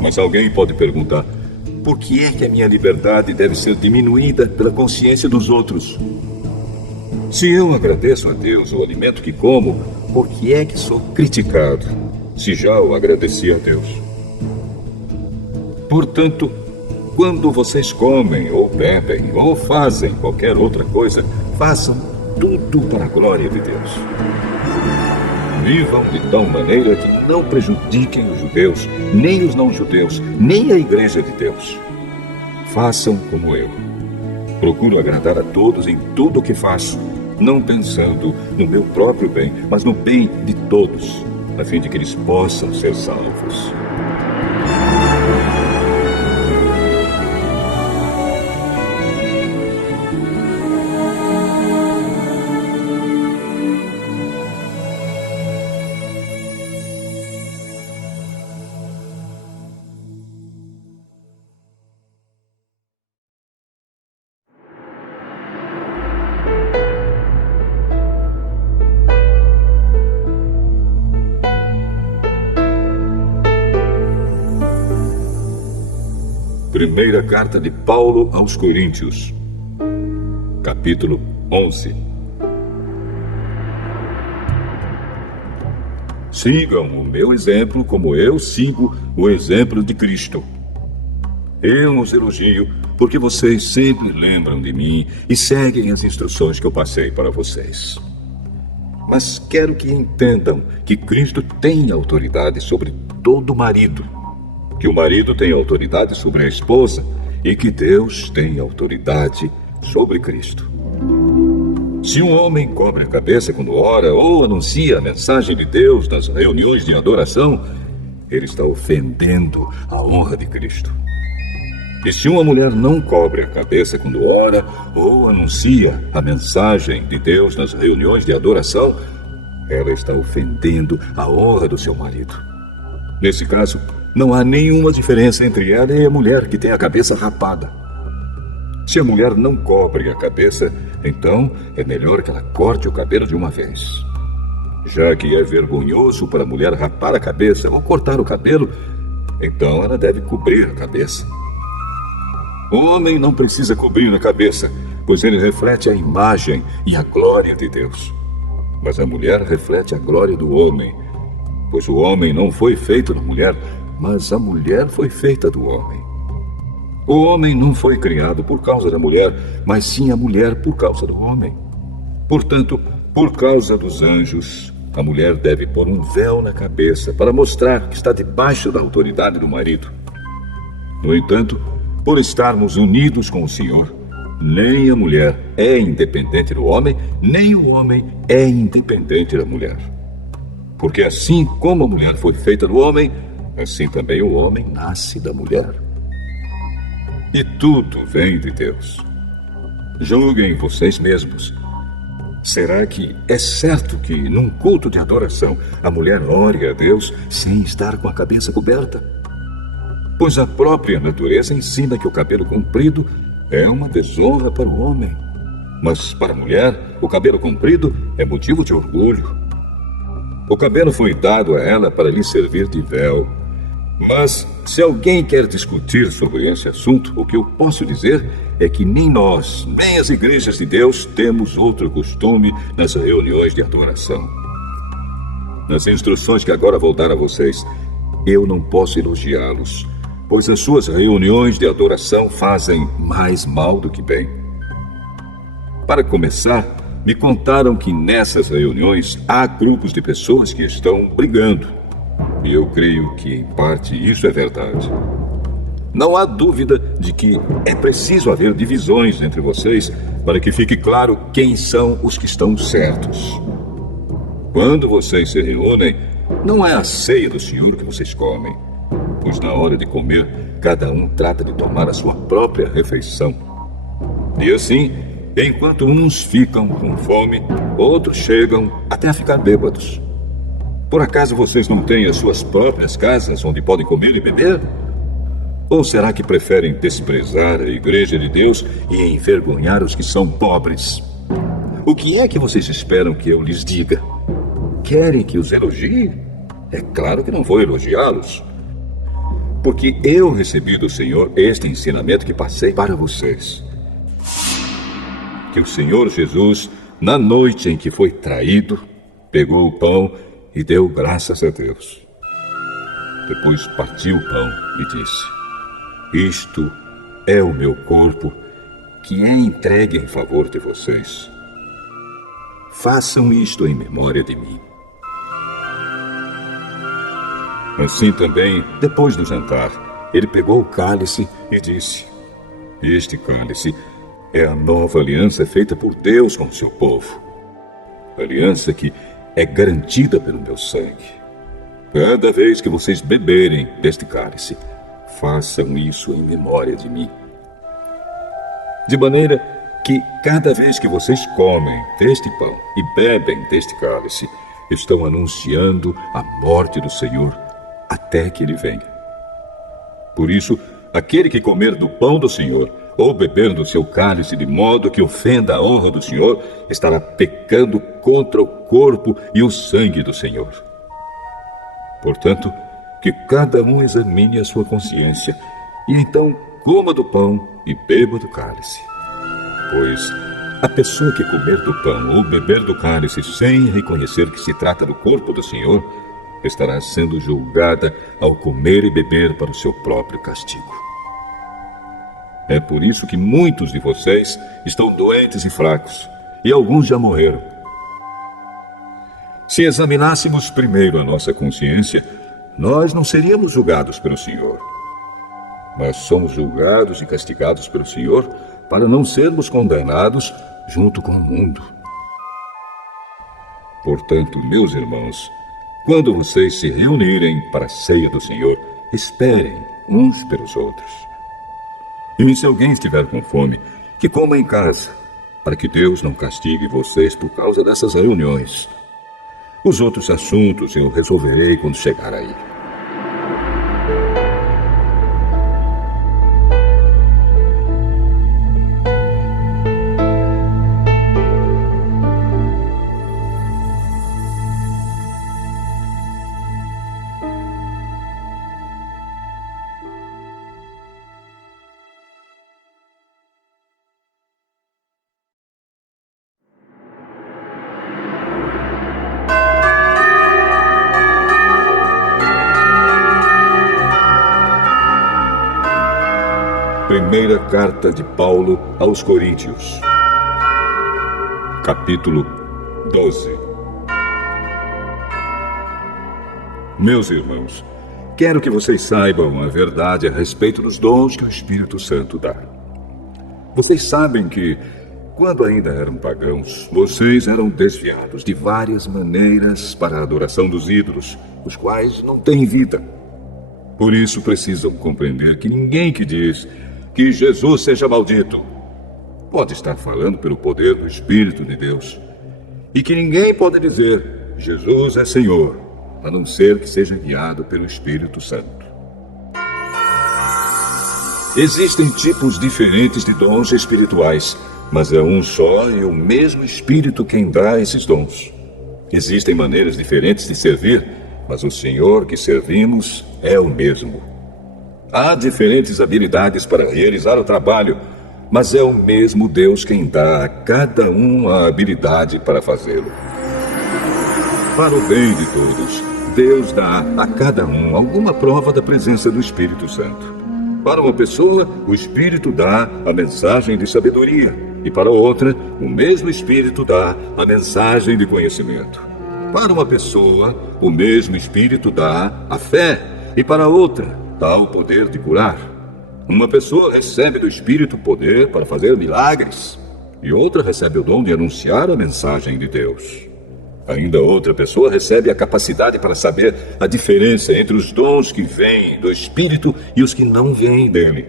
Mas alguém pode perguntar: por que é que a minha liberdade deve ser diminuída pela consciência dos outros? Se eu agradeço a Deus o alimento que como, por que é que sou criticado, se já o agradeci a Deus? Portanto, quando vocês comem, ou bebem, ou fazem qualquer outra coisa, façam tudo para a glória de Deus. Vivam de tal maneira que não prejudiquem os judeus, nem os não-judeus, nem a Igreja de Deus. Façam como eu. Procuro agradar a todos em tudo o que faço, não pensando no meu próprio bem, mas no bem de todos, a fim de que eles possam ser salvos. Primeira carta de Paulo aos Coríntios, capítulo 11. Sigam o meu exemplo como eu sigo o exemplo de Cristo. Eu os elogio porque vocês sempre lembram de mim e seguem as instruções que eu passei para vocês. Mas quero que entendam que Cristo tem autoridade sobre todo marido, que o marido tem autoridade sobre a esposa e que Deus tem autoridade sobre Cristo. Se um homem cobre a cabeça quando ora ou anuncia a mensagem de Deus nas reuniões de adoração, ele está ofendendo a honra de Cristo. E se uma mulher não cobre a cabeça quando ora ou anuncia a mensagem de Deus nas reuniões de adoração, ela está ofendendo a honra do seu marido. Nesse caso, não há nenhuma diferença entre ela e a mulher que tem a cabeça rapada. Se a mulher não cobre a cabeça, então é melhor que ela corte o cabelo de uma vez. Já que é vergonhoso para a mulher rapar a cabeça ou cortar o cabelo, então ela deve cobrir a cabeça. O homem não precisa cobrir a cabeça, pois ele reflete a imagem e a glória de Deus. Mas a mulher reflete a glória do homem, pois o homem não foi feito da mulher, mas a mulher foi feita do homem. O homem não foi criado por causa da mulher, mas sim a mulher por causa do homem. Portanto, por causa dos anjos, a mulher deve pôr um véu na cabeça para mostrar que está debaixo da autoridade do marido. No entanto, por estarmos unidos com o Senhor, nem a mulher é independente do homem, nem o homem é independente da mulher. Porque assim como a mulher foi feita do homem, assim também o homem nasce da mulher. E tudo vem de Deus. Julguem vocês mesmos. Será que é certo que, num culto de adoração, a mulher ore a Deus sem estar com a cabeça coberta? Pois a própria natureza ensina que o cabelo comprido é uma desonra para o homem. Mas para a mulher, o cabelo comprido é motivo de orgulho. O cabelo foi dado a ela para lhe servir de véu. Mas, se alguém quer discutir sobre esse assunto, o que eu posso dizer é que nem nós, nem as igrejas de Deus, temos outro costume nas reuniões de adoração. Nas instruções que agora vou dar a vocês, eu não posso elogiá-los, pois as suas reuniões de adoração fazem mais mal do que bem. Para começar, me contaram que nessas reuniões há grupos de pessoas que estão brigando. E eu creio que, em parte, isso é verdade. Não há dúvida de que é preciso haver divisões entre vocês para que fique claro quem são os que estão certos. Quando vocês se reúnem, não é a ceia do Senhor que vocês comem, pois na hora de comer, cada um trata de tomar a sua própria refeição. E assim, enquanto uns ficam com fome, outros chegam até a ficar bêbados. Por acaso vocês não têm as suas próprias casas onde podem comer e beber? Ou será que preferem desprezar a igreja de Deus e envergonhar os que são pobres? O que é que vocês esperam que eu lhes diga? Querem que os elogie? É claro que não vou elogiá-los. Porque eu recebi do Senhor este ensinamento que passei para vocês. Que o Senhor Jesus, na noite em que foi traído, pegou o pão e deu graças a Deus. Depois partiu o pão e disse: Isto é o meu corpo, que é entregue em favor de vocês. Façam isto em memória de mim. Assim também, depois do jantar, ele pegou o cálice e disse: Este cálice é a nova aliança feita por Deus com o seu povo. Aliança que é garantida pelo meu sangue. Cada vez que vocês beberem deste cálice, façam isso em memória de mim. De maneira que cada vez que vocês comem deste pão e bebem deste cálice, estão anunciando a morte do Senhor até que ele venha. Por isso, aquele que comer do pão do Senhor ou beber do seu cálice de modo que ofenda a honra do Senhor, estará pecando contra o corpo e o sangue do Senhor. Portanto, que cada um examine a sua consciência, e então coma do pão e beba do cálice. Pois a pessoa que comer do pão ou beber do cálice sem reconhecer que se trata do corpo do Senhor, estará sendo julgada ao comer e beber para o seu próprio castigo. É por isso que muitos de vocês estão doentes e fracos, e alguns já morreram. Se examinássemos primeiro a nossa consciência, nós não seríamos julgados pelo Senhor. Mas somos julgados e castigados pelo Senhor para não sermos condenados junto com o mundo. Portanto, meus irmãos, quando vocês se reunirem para a ceia do Senhor, esperem uns pelos outros. E se alguém estiver com fome, que coma em casa, para que Deus não castigue vocês por causa dessas reuniões. Os outros assuntos eu resolverei quando chegar aí. Primeira carta de Paulo aos Coríntios, capítulo 12. Meus irmãos, quero que vocês saibam a verdade a respeito dos dons que o Espírito Santo dá. Vocês sabem que, quando ainda eram pagãos, vocês eram desviados de várias maneiras para a adoração dos ídolos, os quais não têm vida. Por isso precisam compreender que ninguém que diz que Jesus seja maldito pode estar falando pelo poder do Espírito de Deus. E que ninguém pode dizer Jesus é Senhor, a não ser que seja guiado pelo Espírito Santo. Existem tipos diferentes de dons espirituais, mas é um só e o mesmo Espírito quem dá esses dons. Existem maneiras diferentes de servir, mas o Senhor que servimos é o mesmo. Há diferentes habilidades para realizar o trabalho, mas é o mesmo Deus quem dá a cada um a habilidade para fazê-lo. Para o bem de todos, Deus dá a cada um alguma prova da presença do Espírito Santo. Para uma pessoa, o Espírito dá a mensagem de sabedoria, e para outra, o mesmo Espírito dá a mensagem de conhecimento. Para uma pessoa, o mesmo Espírito dá a fé, e para outra, dá o poder de curar. Uma pessoa recebe do Espírito poder para fazer milagres, e outra recebe o dom de anunciar a mensagem de Deus. Ainda outra pessoa recebe a capacidade para saber a diferença entre os dons que vêm do Espírito e os que não vêm dele.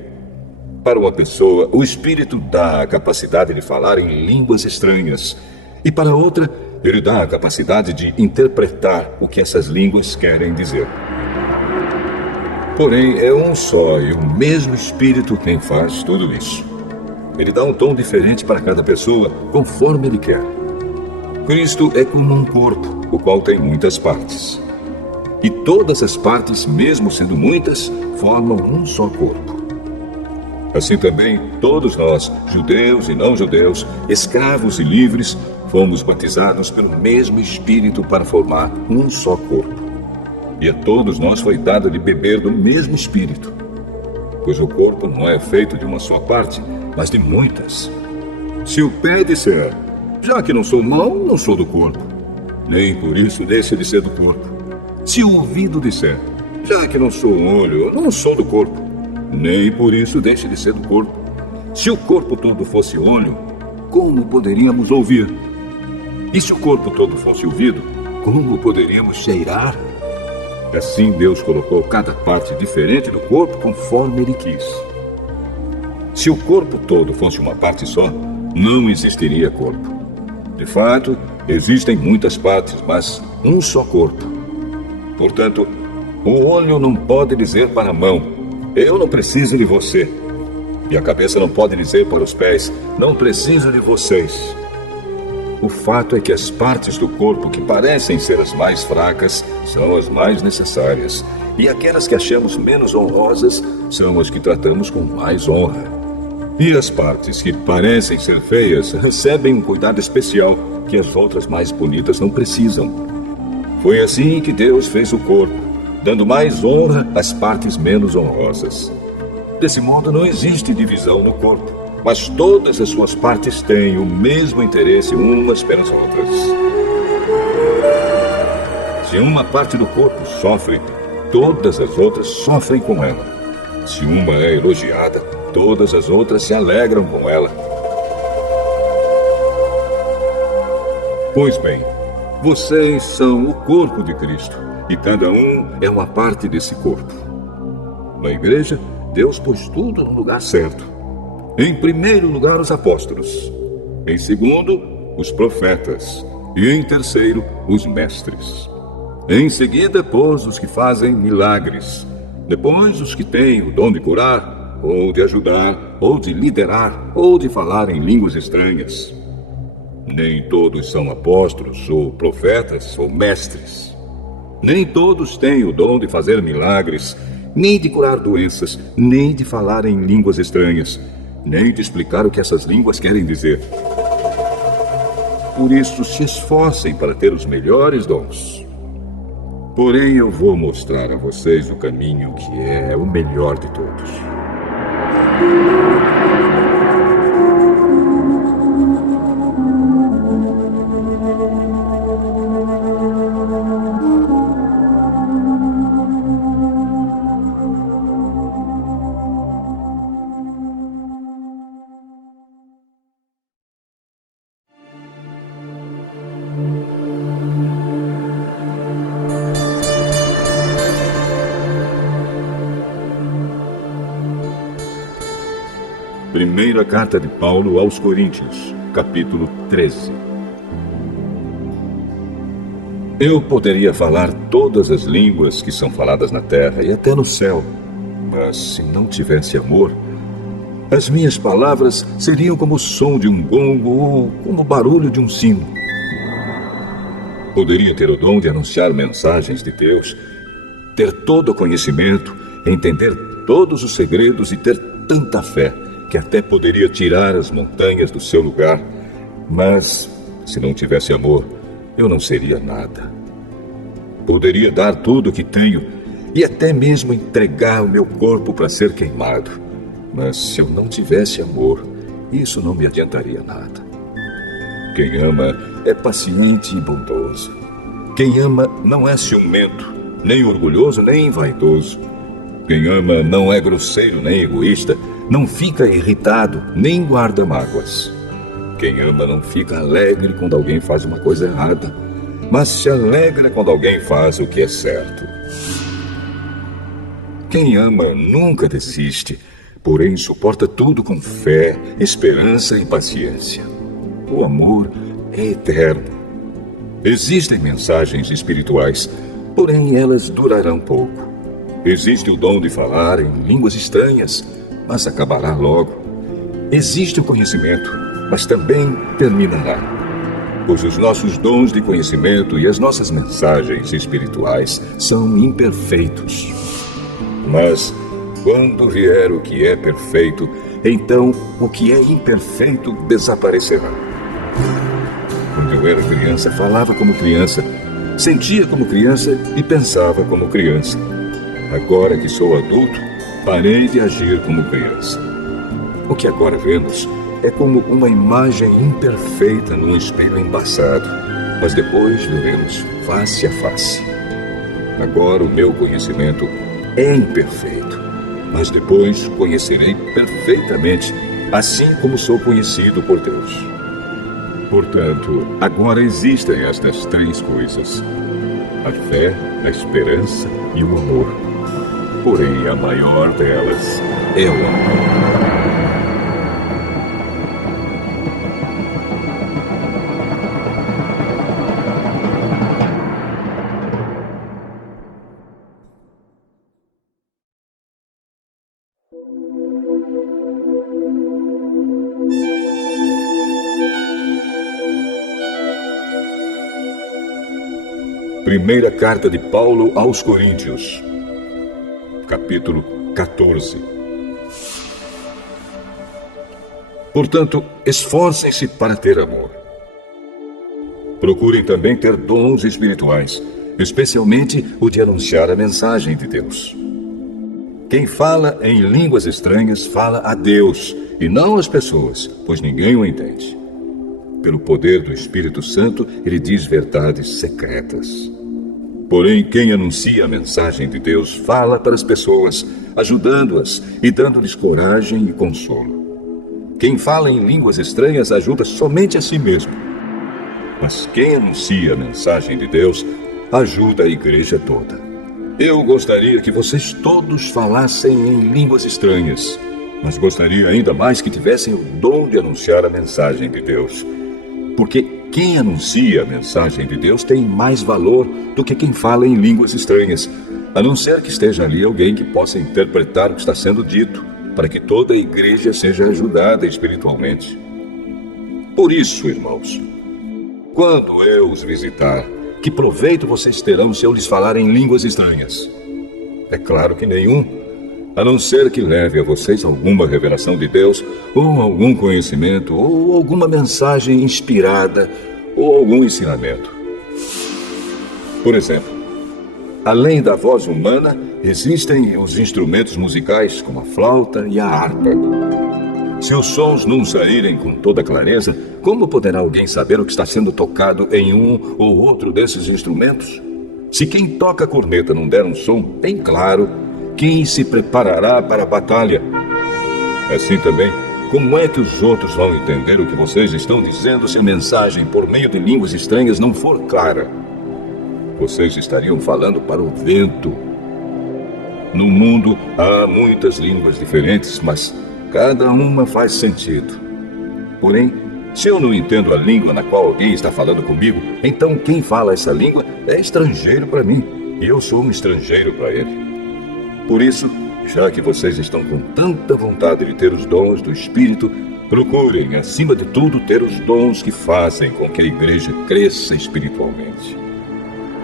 Para uma pessoa, o Espírito dá a capacidade de falar em línguas estranhas, e para outra, ele dá a capacidade de interpretar o que essas línguas querem dizer. Porém, é um só e o mesmo Espírito quem faz tudo isso. Ele dá um tom diferente para cada pessoa, conforme ele quer. Cristo é como um corpo, o qual tem muitas partes. E todas as partes, mesmo sendo muitas, formam um só corpo. Assim também, todos nós, judeus e não judeus, escravos e livres, fomos batizados pelo mesmo Espírito para formar um só corpo. E a todos nós foi dado de beber do mesmo Espírito, pois o corpo não é feito de uma só parte, mas de muitas. Se o pé disser, já que não sou mão, não sou do corpo, nem por isso deixa de ser do corpo. Se o ouvido disser, já que não sou um olho, não sou do corpo, nem por isso deixa de ser do corpo. Se o corpo todo fosse olho, como poderíamos ouvir? E se o corpo todo fosse ouvido, como poderíamos cheirar? Assim Deus colocou cada parte diferente do corpo conforme Ele quis. Se o corpo todo fosse uma parte só, não existiria corpo. De fato, existem muitas partes, mas um só corpo. Portanto, o olho não pode dizer para a mão, eu não preciso de você. E a cabeça não pode dizer para os pés, não preciso de vocês. O fato é que as partes do corpo que parecem ser as mais fracas são as mais necessárias, e aquelas que achamos menos honrosas são as que tratamos com mais honra. E as partes que parecem ser feias recebem um cuidado especial que as outras mais bonitas não precisam. Foi assim que Deus fez o corpo, dando mais honra às partes menos honrosas. Desse modo, não existe divisão no corpo, mas todas as suas partes têm o mesmo interesse umas pelas outras. Se uma parte do corpo sofre, todas as outras sofrem com ela. Se uma é elogiada, todas as outras se alegram com ela. Pois bem, vocês são o corpo de Cristo, e cada um é uma parte desse corpo. Na igreja, Deus pôs tudo no lugar certo. Em primeiro lugar, os apóstolos. Em segundo, os profetas. E em terceiro, os mestres. Em seguida, pôs os que fazem milagres. Depois, os que têm o dom de curar, ou de ajudar, ou de liderar, ou de falar em línguas estranhas. Nem todos são apóstolos, ou profetas, ou mestres. Nem todos têm o dom de fazer milagres, nem de curar doenças, nem de falar em línguas estranhas, nem de explicar o que essas línguas querem dizer. Por isso, se esforcem para ter os melhores dons. Porém, eu vou mostrar a vocês o caminho que é o melhor de todos. Primeira carta de Paulo aos Coríntios, capítulo 13. Eu poderia falar todas as línguas que são faladas na terra e até no céu, mas se não tivesse amor, as minhas palavras seriam como o som de um gongo ou como o barulho de um sino. Poderia ter o dom de anunciar mensagens de Deus, ter todo o conhecimento, entender todos os segredos e ter tanta fé que até poderia tirar as montanhas do seu lugar, mas se não tivesse amor, eu não seria nada. Poderia dar tudo o que tenho e até mesmo entregar o meu corpo para ser queimado, mas se eu não tivesse amor, isso não me adiantaria nada. Quem ama é paciente e bondoso. Quem ama não é ciumento, nem orgulhoso, nem vaidoso. Quem ama não é grosseiro, nem egoísta, não fica irritado, nem guarda mágoas. Quem ama não fica alegre quando alguém faz uma coisa errada, mas se alegra quando alguém faz o que é certo. Quem ama nunca desiste, porém suporta tudo com fé, esperança e paciência. O amor é eterno. Existem mensagens espirituais, porém elas durarão pouco. Existe o dom de falar em línguas estranhas, mas acabará logo. Existe o conhecimento, mas também terminará. Pois os nossos dons de conhecimento e as nossas mensagens espirituais são imperfeitos. Mas, quando vier o que é perfeito, então o que é imperfeito desaparecerá. Quando eu era criança, falava como criança, sentia como criança e pensava como criança. Agora que sou adulto, parei de agir como criança. O que agora vemos é como uma imagem imperfeita num espelho embaçado, mas depois veremos face a face. Agora o meu conhecimento é imperfeito, mas depois conhecerei perfeitamente, assim como sou conhecido por Deus. Portanto, agora existem estas três coisas: a fé, a esperança e o amor. Porém, a maior delas é o amor. Primeira carta de Paulo aos Coríntios, capítulo 14. Portanto, esforcem-se para ter amor. Procurem também ter dons espirituais, especialmente o de anunciar a mensagem de Deus. Quem fala em línguas estranhas fala a Deus e não às pessoas, pois ninguém o entende. Pelo poder do Espírito Santo, ele diz verdades secretas. Porém, quem anuncia a mensagem de Deus fala para as pessoas, ajudando-as e dando-lhes coragem e consolo. Quem fala em línguas estranhas ajuda somente a si mesmo. Mas quem anuncia a mensagem de Deus ajuda a igreja toda. Eu gostaria que vocês todos falassem em línguas estranhas, mas gostaria ainda mais que tivessem o dom de anunciar a mensagem de Deus. Porque quem anuncia a mensagem de Deus tem mais valor do que quem fala em línguas estranhas, a não ser que esteja ali alguém que possa interpretar o que está sendo dito, para que toda a igreja seja ajudada espiritualmente. Por isso, irmãos, quando eu os visitar, que proveito vocês terão se eu lhes falar em línguas estranhas? É claro que nenhum, a não ser que leve a vocês alguma revelação de Deus, ou algum conhecimento, ou alguma mensagem inspirada, ou algum ensinamento. Por exemplo, além da voz humana, existem os instrumentos musicais, como a flauta e a harpa. Se os sons não saírem com toda clareza, como poderá alguém saber o que está sendo tocado em um ou outro desses instrumentos? Se quem toca a corneta não der um som bem claro, quem se preparará para a batalha? Assim também, como é que os outros vão entender o que vocês estão dizendo se a mensagem por meio de línguas estranhas não for clara? Vocês estariam falando para o vento. No mundo há muitas línguas diferentes, mas cada uma faz sentido. Porém, se eu não entendo a língua na qual alguém está falando comigo, então quem fala essa língua é estrangeiro para mim, e eu sou um estrangeiro para ele. Por isso, já que vocês estão com tanta vontade de ter os dons do Espírito, procurem, acima de tudo, ter os dons que fazem com que a igreja cresça espiritualmente.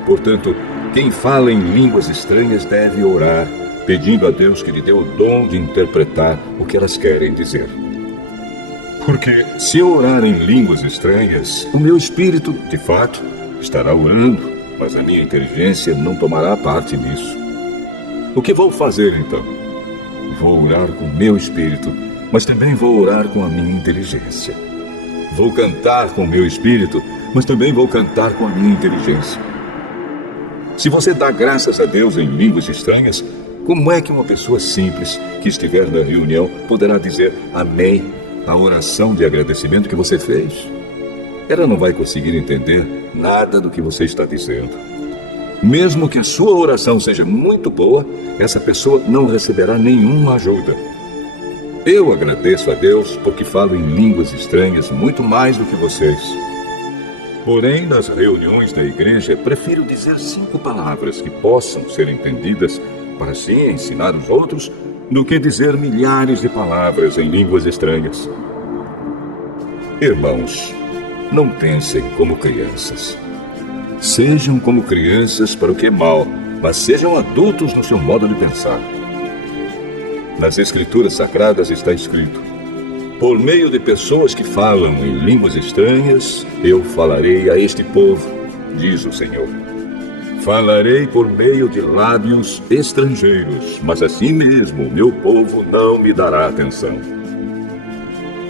Portanto, quem fala em línguas estranhas deve orar, pedindo a Deus que lhe dê o dom de interpretar o que elas querem dizer. Porque se eu orar em línguas estranhas, o meu espírito, de fato, estará orando, mas a minha inteligência não tomará parte nisso. O que vou fazer então? Vou orar com o meu espírito, mas também vou orar com a minha inteligência. Vou cantar com o meu espírito, mas também vou cantar com a minha inteligência. Se você dá graças a Deus em línguas estranhas, como é que uma pessoa simples que estiver na reunião poderá dizer amém à oração de agradecimento que você fez? Ela não vai conseguir entender nada do que você está dizendo. Mesmo que a sua oração seja muito boa, essa pessoa não receberá nenhuma ajuda. Eu agradeço a Deus porque falo em línguas estranhas muito mais do que vocês. Porém, nas reuniões da igreja, prefiro dizer 5 palavras que possam ser entendidas para assim ensinar os outros, do que dizer milhares de palavras em línguas estranhas. Irmãos, não pensem como crianças. Sejam como crianças para o que é mal, mas sejam adultos no seu modo de pensar. Nas Escrituras Sagradas está escrito: por meio de pessoas que falam em línguas estranhas, eu falarei a este povo, diz o Senhor. Falarei por meio de lábios estrangeiros, mas assim mesmo meu povo não me dará atenção.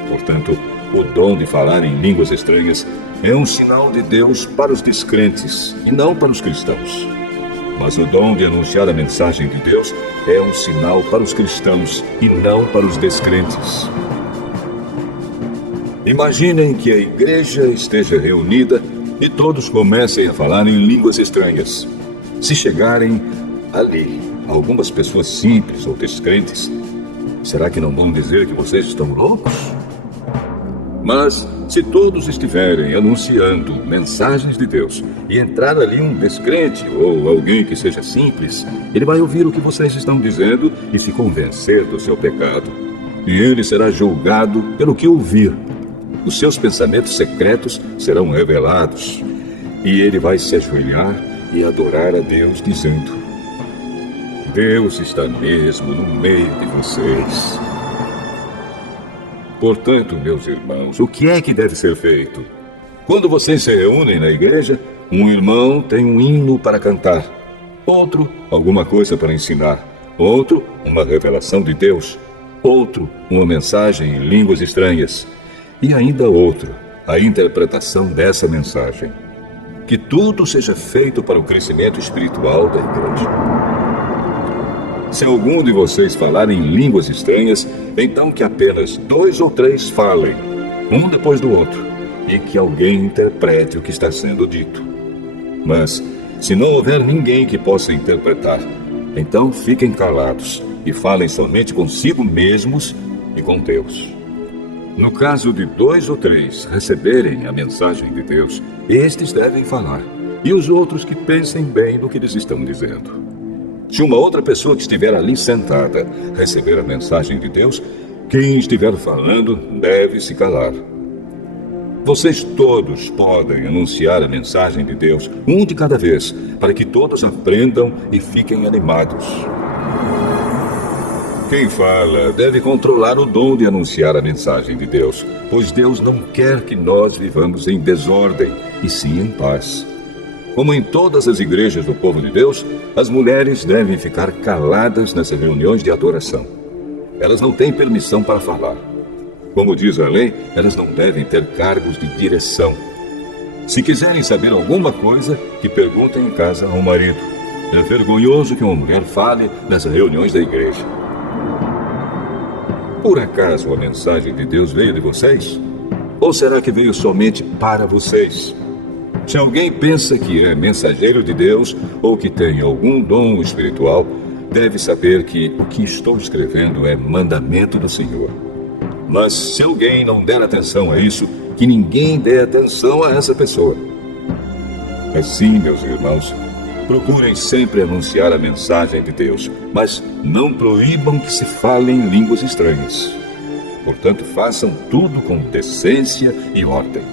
Portanto, o dom de falar em línguas estranhas é um sinal de Deus para os descrentes e não para os cristãos. Mas o dom de anunciar a mensagem de Deus é um sinal para os cristãos e não para os descrentes. Imaginem que a igreja esteja reunida e todos comecem a falar em línguas estranhas. Se chegarem ali algumas pessoas simples ou descrentes, será que não vão dizer que vocês estão loucos? Mas se todos estiverem anunciando mensagens de Deus e entrar ali um descrente ou alguém que seja simples, ele vai ouvir o que vocês estão dizendo e se convencer do seu pecado. E ele será julgado pelo que ouvir. Os seus pensamentos secretos serão revelados. E ele vai se ajoelhar e adorar a Deus, dizendo: Deus está mesmo no meio de vocês. Portanto, meus irmãos, o que é que deve ser feito? Quando vocês se reúnem na igreja, um irmão tem um hino para cantar, outro, alguma coisa para ensinar, outro, uma revelação de Deus, outro, uma mensagem em línguas estranhas, e ainda outro, a interpretação dessa mensagem. Que tudo seja feito para o crescimento espiritual da igreja. Se algum de vocês falar em línguas estranhas, então que apenas 2 ou 3 falem, um depois do outro, e que alguém interprete o que está sendo dito. Mas, se não houver ninguém que possa interpretar, então fiquem calados e falem somente consigo mesmos e com Deus. No caso de 2 ou 3 receberem a mensagem de Deus, estes devem falar, e os outros que pensem bem no que eles estão dizendo. Se uma outra pessoa que estiver ali sentada receber a mensagem de Deus, quem estiver falando deve se calar. Vocês todos podem anunciar a mensagem de Deus, um de cada vez, para que todos aprendam e fiquem animados. Quem fala deve controlar o dom de anunciar a mensagem de Deus, pois Deus não quer que nós vivamos em desordem, e sim em paz. Como em todas as igrejas do povo de Deus, as mulheres devem ficar caladas nessas reuniões de adoração. Elas não têm permissão para falar. Como diz a lei, elas não devem ter cargos de direção. Se quiserem saber alguma coisa, que perguntem em casa ao marido. É vergonhoso que uma mulher fale nas reuniões da igreja. Por acaso a mensagem de Deus veio de vocês? Ou será que veio somente para vocês? Se alguém pensa que é mensageiro de Deus ou que tem algum dom espiritual, deve saber que o que estou escrevendo é mandamento do Senhor. Mas se alguém não der atenção a isso, que ninguém dê atenção a essa pessoa. Assim, meus irmãos, procurem sempre anunciar a mensagem de Deus, mas não proíbam que se falem línguas estranhas. Portanto, façam tudo com decência e ordem.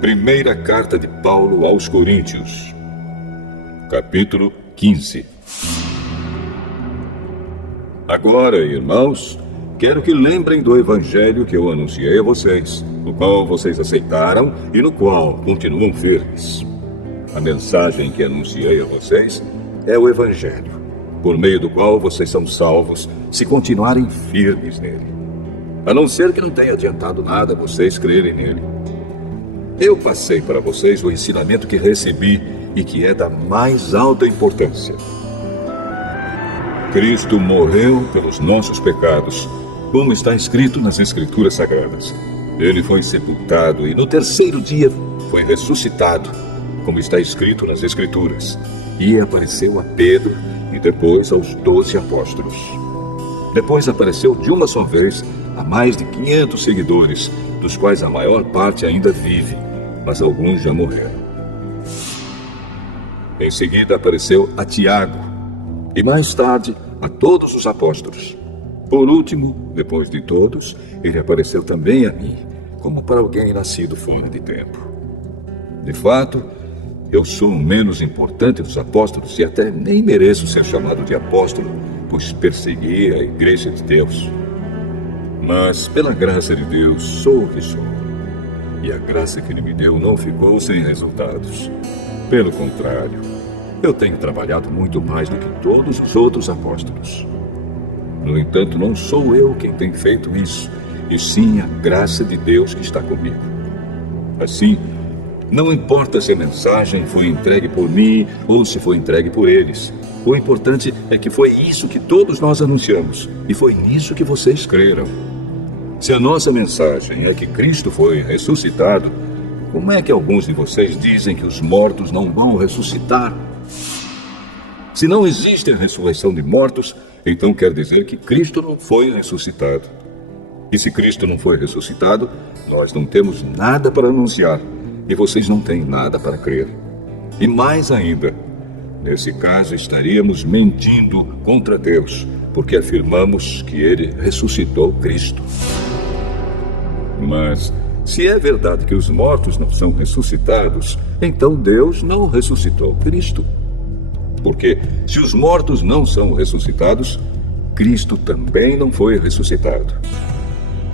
Primeira carta de Paulo aos Coríntios, capítulo 15. Agora, irmãos, quero que lembrem do evangelho que eu anunciei a vocês, o qual vocês aceitaram e no qual continuam firmes. A mensagem que anunciei a vocês é o evangelho, por meio do qual vocês são salvos se continuarem firmes nele. A não ser que não tenha adiantado nada vocês crerem nele. Eu passei para vocês o ensinamento que recebi e que é da mais alta importância. Cristo morreu pelos nossos pecados, como está escrito nas Escrituras Sagradas. Ele foi sepultado e no terceiro dia foi ressuscitado, como está escrito nas Escrituras. E apareceu a Pedro e depois aos 12 apóstolos. Depois apareceu de uma só vez a mais de 500 seguidores, dos quais a maior parte ainda vive, mas alguns já morreram. Em seguida apareceu a Tiago, e mais tarde a todos os apóstolos. Por último, depois de todos, ele apareceu também a mim, como para alguém nascido fora de tempo. De fato, eu sou o menos importante dos apóstolos e até nem mereço ser chamado de apóstolo, pois persegui a igreja de Deus. Mas, pela graça de Deus, sou o que sou. E a graça que Ele me deu não ficou sem resultados. Pelo contrário, eu tenho trabalhado muito mais do que todos os outros apóstolos. No entanto, não sou eu quem tem feito isso, e sim a graça de Deus que está comigo. Assim, não importa se a mensagem foi entregue por mim ou se foi entregue por eles. O importante é que foi isso que todos nós anunciamos, e foi nisso que vocês creram. Se a nossa mensagem é que Cristo foi ressuscitado, como é que alguns de vocês dizem que os mortos não vão ressuscitar? Se não existe a ressurreição de mortos, então quer dizer que Cristo não foi ressuscitado. E se Cristo não foi ressuscitado, nós não temos nada para anunciar, e vocês não têm nada para crer. E mais ainda, nesse caso estaríamos mentindo contra Deus, porque afirmamos que Ele ressuscitou Cristo. Mas, se é verdade que os mortos não são ressuscitados, então Deus não ressuscitou Cristo. Porque, se os mortos não são ressuscitados, Cristo também não foi ressuscitado.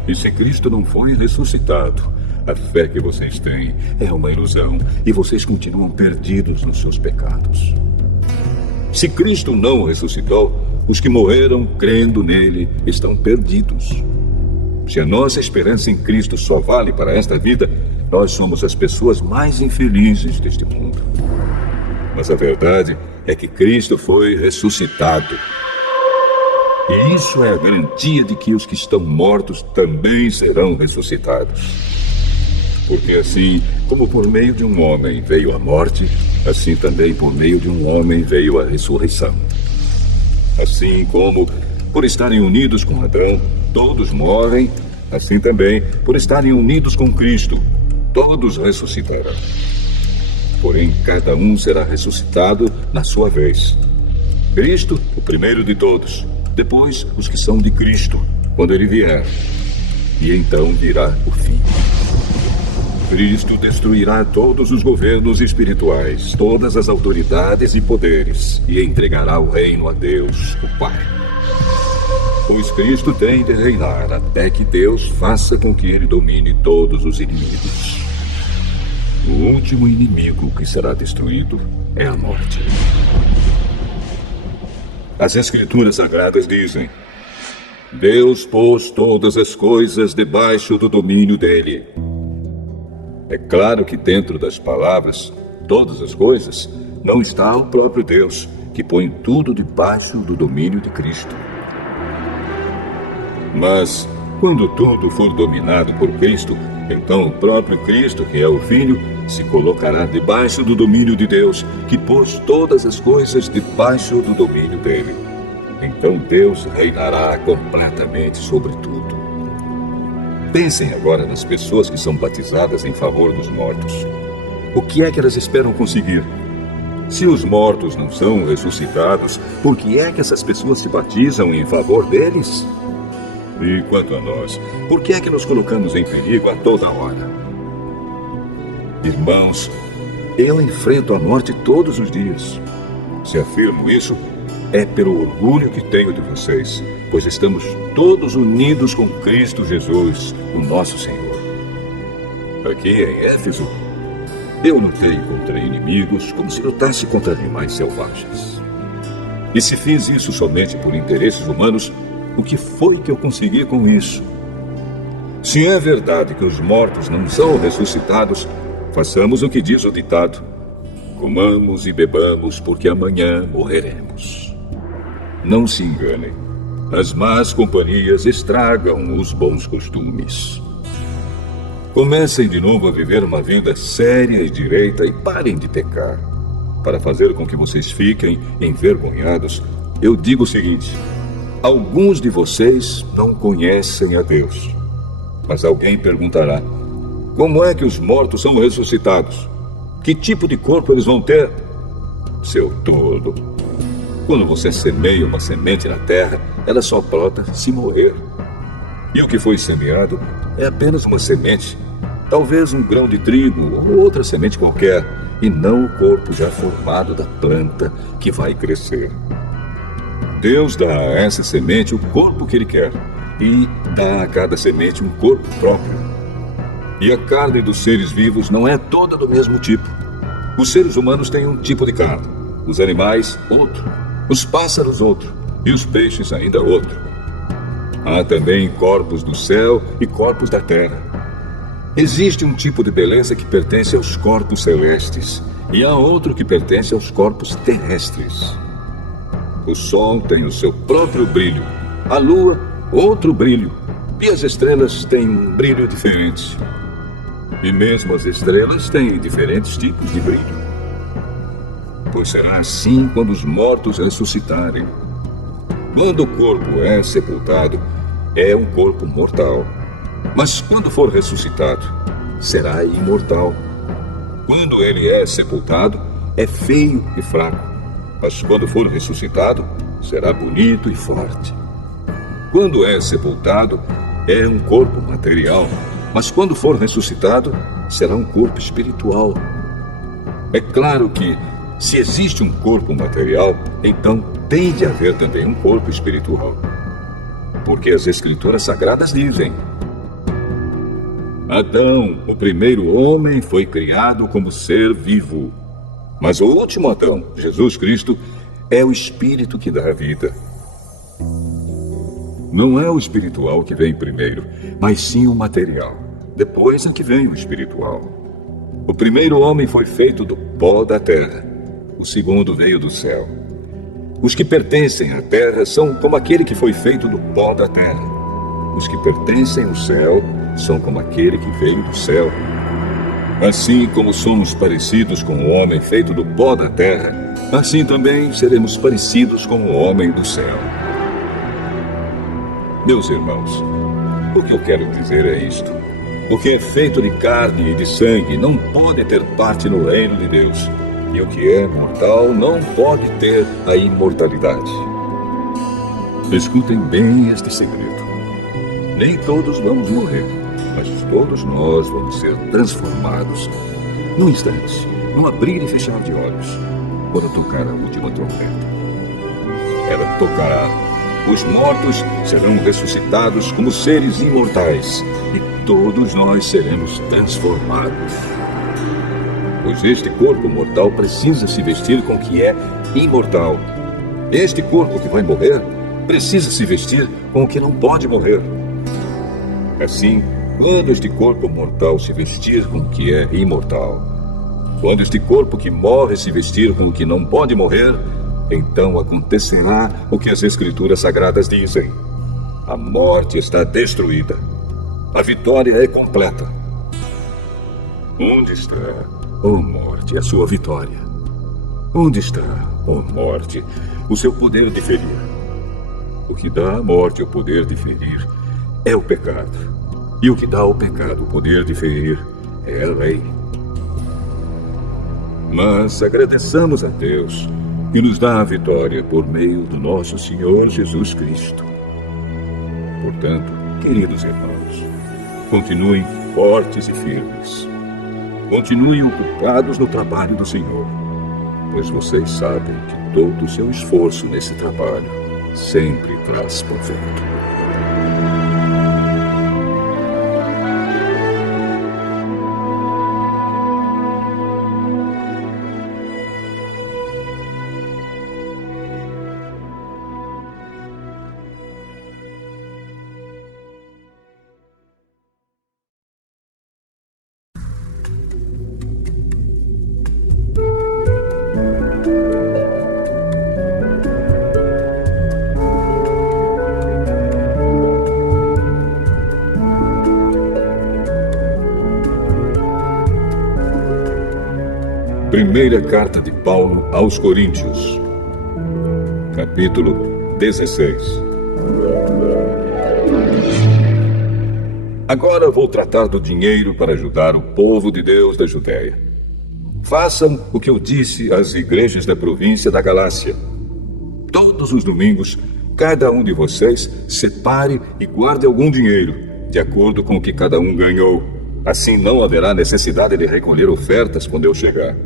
E se Cristo não foi ressuscitado, a fé que vocês têm é uma ilusão e vocês continuam perdidos nos seus pecados. Se Cristo não ressuscitou, os que morreram crendo nele estão perdidos. Se a nossa esperança em Cristo só vale para esta vida, nós somos as pessoas mais infelizes deste mundo. Mas a verdade é que Cristo foi ressuscitado. E isso é a garantia de que os que estão mortos também serão ressuscitados. Porque assim como por meio de um homem veio a morte, assim também por meio de um homem veio a ressurreição. Assim como, por estarem unidos com Adão, todos morrem, Assim também, por estarem unidos com Cristo, todos ressuscitarão. Porém, cada um será ressuscitado na sua vez. Cristo, o primeiro de todos. Depois, os que são de Cristo, quando ele vier. E então virá o fim. Cristo destruirá todos os governos espirituais, todas as autoridades e poderes, e entregará o reino a Deus, o Pai. Pois Cristo tem de reinar até que Deus faça com que ele domine todos os inimigos. O último inimigo que será destruído é a morte. As Escrituras Sagradas dizem: Deus pôs todas as coisas debaixo do domínio dele. É claro que dentro das palavras, todas as coisas, não está o próprio Deus, que põe tudo debaixo do domínio de Cristo. Mas, quando tudo for dominado por Cristo, então o próprio Cristo, que é o Filho, se colocará debaixo do domínio de Deus, que pôs todas as coisas debaixo do domínio dele. Então Deus reinará completamente sobre tudo. Pensem agora nas pessoas que são batizadas em favor dos mortos. O que é que elas esperam conseguir? Se os mortos não são ressuscitados, por que é que essas pessoas se batizam em favor deles? E quanto a nós, por que é que nos colocamos em perigo a toda hora? Irmãos, eu enfrento a morte todos os dias. Se afirmo isso, é pelo orgulho que tenho de vocês, pois estamos todos unidos com Cristo Jesus, o nosso Senhor. Aqui em Éfeso, eu lutei contra inimigos como se lutasse contra animais selvagens. E se fiz isso somente por interesses humanos, o que foi que eu consegui com isso? Se é verdade que os mortos não são ressuscitados, façamos o que diz o ditado: comamos e bebamos, porque amanhã morreremos. Não se enganem. As más companhias estragam os bons costumes. Comecem de novo a viver uma vida séria e direita e parem de pecar. Para fazer com que vocês fiquem envergonhados, eu digo o seguinte: alguns de vocês não conhecem a Deus. Mas alguém perguntará: como é que os mortos são ressuscitados? Que tipo de corpo eles vão ter? Seu tolo! Quando você semeia uma semente na terra, ela só brota se morrer. E o que foi semeado é apenas uma semente, talvez um grão de trigo ou outra semente qualquer, e não o corpo já formado da planta que vai crescer. Deus dá a essa semente o corpo que ele quer, e dá a cada semente um corpo próprio. E a carne dos seres vivos não é toda do mesmo tipo. Os seres humanos têm um tipo de carne, os animais outro, os pássaros outro, e os peixes ainda outro. Há também corpos do céu e corpos da terra. Existe um tipo de beleza que pertence aos corpos celestes, e há outro que pertence aos corpos terrestres. O sol tem o seu próprio brilho, a lua outro brilho, e as estrelas têm um brilho diferente. E mesmo as estrelas têm diferentes tipos de brilho. Pois será assim quando os mortos ressuscitarem. Quando o corpo é sepultado, é um corpo mortal. Mas quando for ressuscitado, será imortal. Quando ele é sepultado, é feio e fraco. Mas quando for ressuscitado, será bonito e forte. Quando é sepultado, é um corpo material. Mas quando for ressuscitado, será um corpo espiritual. É claro que, se existe um corpo material, então tem de haver também um corpo espiritual. Porque as Escrituras Sagradas dizem: Adão, o primeiro homem, foi criado como ser vivo. Mas o último Adão, Jesus Cristo, é o Espírito que dá a vida. Não é o espiritual que vem primeiro, mas sim o material. Depois é que vem o espiritual. O primeiro homem foi feito do pó da terra. O segundo veio do céu. Os que pertencem à terra são como aquele que foi feito do pó da terra. Os que pertencem ao céu são como aquele que veio do céu. Assim como somos parecidos com o homem feito do pó da terra, assim também seremos parecidos com o homem do céu. Meus irmãos, O que eu quero dizer é isto. O que é feito de carne e de sangue não pode ter parte no reino de Deus. E o que é mortal não pode ter a imortalidade. Escutem bem este segredo. Nem todos vamos morrer, mas todos nós vamos ser transformados num instante, num abrir e fechar de olhos, quando tocar a última trombeta. Ela tocará. Os mortos serão ressuscitados como seres imortais, e todos nós seremos transformados. Pois este corpo mortal precisa se vestir com o que é imortal. Este corpo que vai morrer precisa se vestir com o que não pode morrer. Assim, quando este corpo mortal se vestir com o que é imortal, quando este corpo que morre se vestir com o que não pode morrer, então acontecerá o que as Escrituras Sagradas dizem. A morte está destruída. A vitória é completa. Onde está, ó morte, a sua vitória? Onde está, ó morte, o seu poder de ferir? O que dá à morte o poder de ferir é o pecado. E o que dá ao pecado o poder de ferir é a lei. Mas agradeçamos a Deus que nos dá a vitória por meio do nosso Senhor Jesus Cristo. Portanto, queridos irmãos, continuem fortes e firmes. Continuem ocupados no trabalho do Senhor, pois vocês sabem que todo o seu esforço nesse trabalho sempre traz proveito. Primeira carta de Paulo aos Coríntios, capítulo 16. Agora vou tratar do dinheiro para ajudar o povo de Deus da Judéia. Façam o que eu disse às igrejas da província da Galácia. Todos os domingos, cada um de vocês separe e guarde algum dinheiro, de acordo com o que cada um ganhou. Assim não haverá necessidade de recolher ofertas quando eu chegar.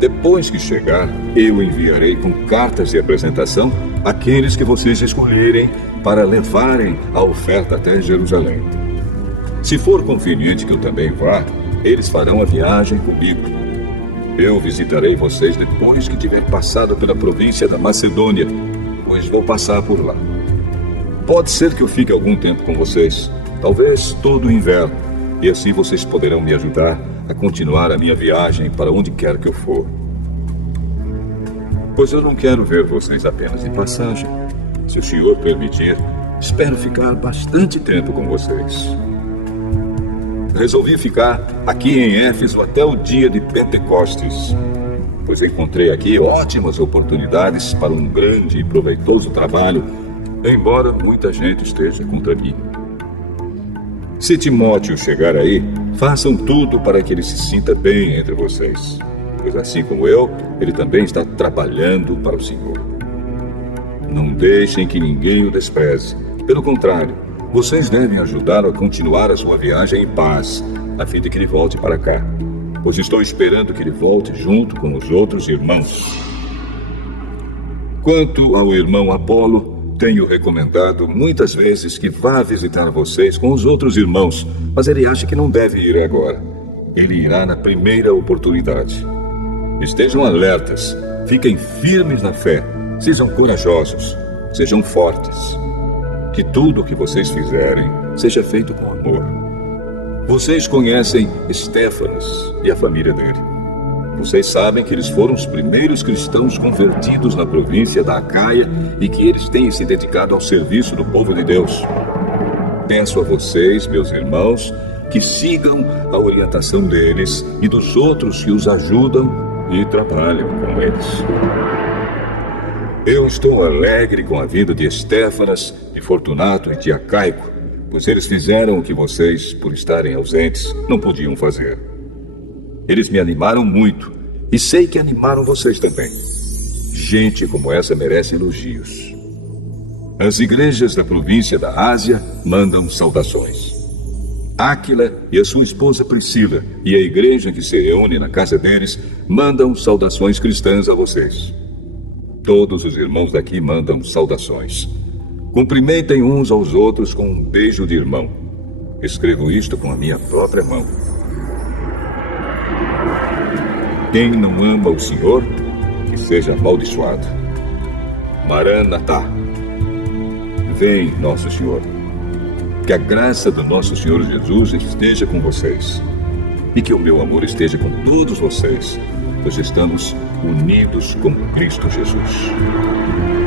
Depois que chegar, eu enviarei com cartas de apresentação aqueles que vocês escolherem para levarem a oferta até Jerusalém. Se for conveniente que eu também vá, eles farão a viagem comigo. Eu visitarei vocês depois que tiver passado pela província da Macedônia, pois vou passar por lá. Pode ser que eu fique algum tempo com vocês, talvez todo o inverno, e assim vocês poderão me ajudar a continuar a minha viagem para onde quer que eu for. Pois eu não quero ver vocês apenas de passagem. Se o Senhor permitir, espero ficar bastante tempo com vocês. Resolvi ficar aqui em Éfeso até o dia de Pentecostes, pois encontrei aqui ótimas oportunidades para um grande e proveitoso trabalho, embora muita gente esteja contra mim. Se Timóteo chegar aí, façam tudo para que ele se sinta bem entre vocês, pois assim como eu, ele também está trabalhando para o Senhor. Não deixem que ninguém o despreze. Pelo contrário, vocês devem ajudá-lo a continuar a sua viagem em paz, a fim de que ele volte para cá, pois estou esperando que ele volte junto com os outros irmãos. Quanto ao irmão Apolo, tenho recomendado muitas vezes que vá visitar vocês com os outros irmãos, mas ele acha que não deve ir agora. Ele irá na primeira oportunidade. Estejam alertas, fiquem firmes na fé, sejam corajosos, sejam fortes. Que tudo o que vocês fizerem seja feito com amor. Vocês conhecem Estéfanas e a família dele. Vocês sabem que eles foram os primeiros cristãos convertidos na província da Acaia e que eles têm se dedicado ao serviço do povo de Deus. Peço a vocês, meus irmãos, que sigam a orientação deles e dos outros que os ajudam e trabalham com eles. Eu estou alegre com a vida de Estéfanas, de Fortunato e de Acaico, pois eles fizeram o que vocês, por estarem ausentes, não podiam fazer. Eles me animaram muito, e sei que animaram vocês também. Gente como essa merece elogios. As igrejas da província da Ásia mandam saudações. Áquila e a sua esposa Priscila e a igreja que se reúne na casa deles mandam saudações cristãs a vocês. Todos os irmãos daqui mandam saudações. Cumprimentem uns aos outros com um beijo de irmão. Escrevo isto com a minha própria mão. Quem não ama o Senhor, que seja amaldiçoado. Maranatá. Vem, nosso Senhor. Que a graça do nosso Senhor Jesus esteja com vocês. E que o meu amor esteja com todos vocês, pois estamos unidos com Cristo Jesus.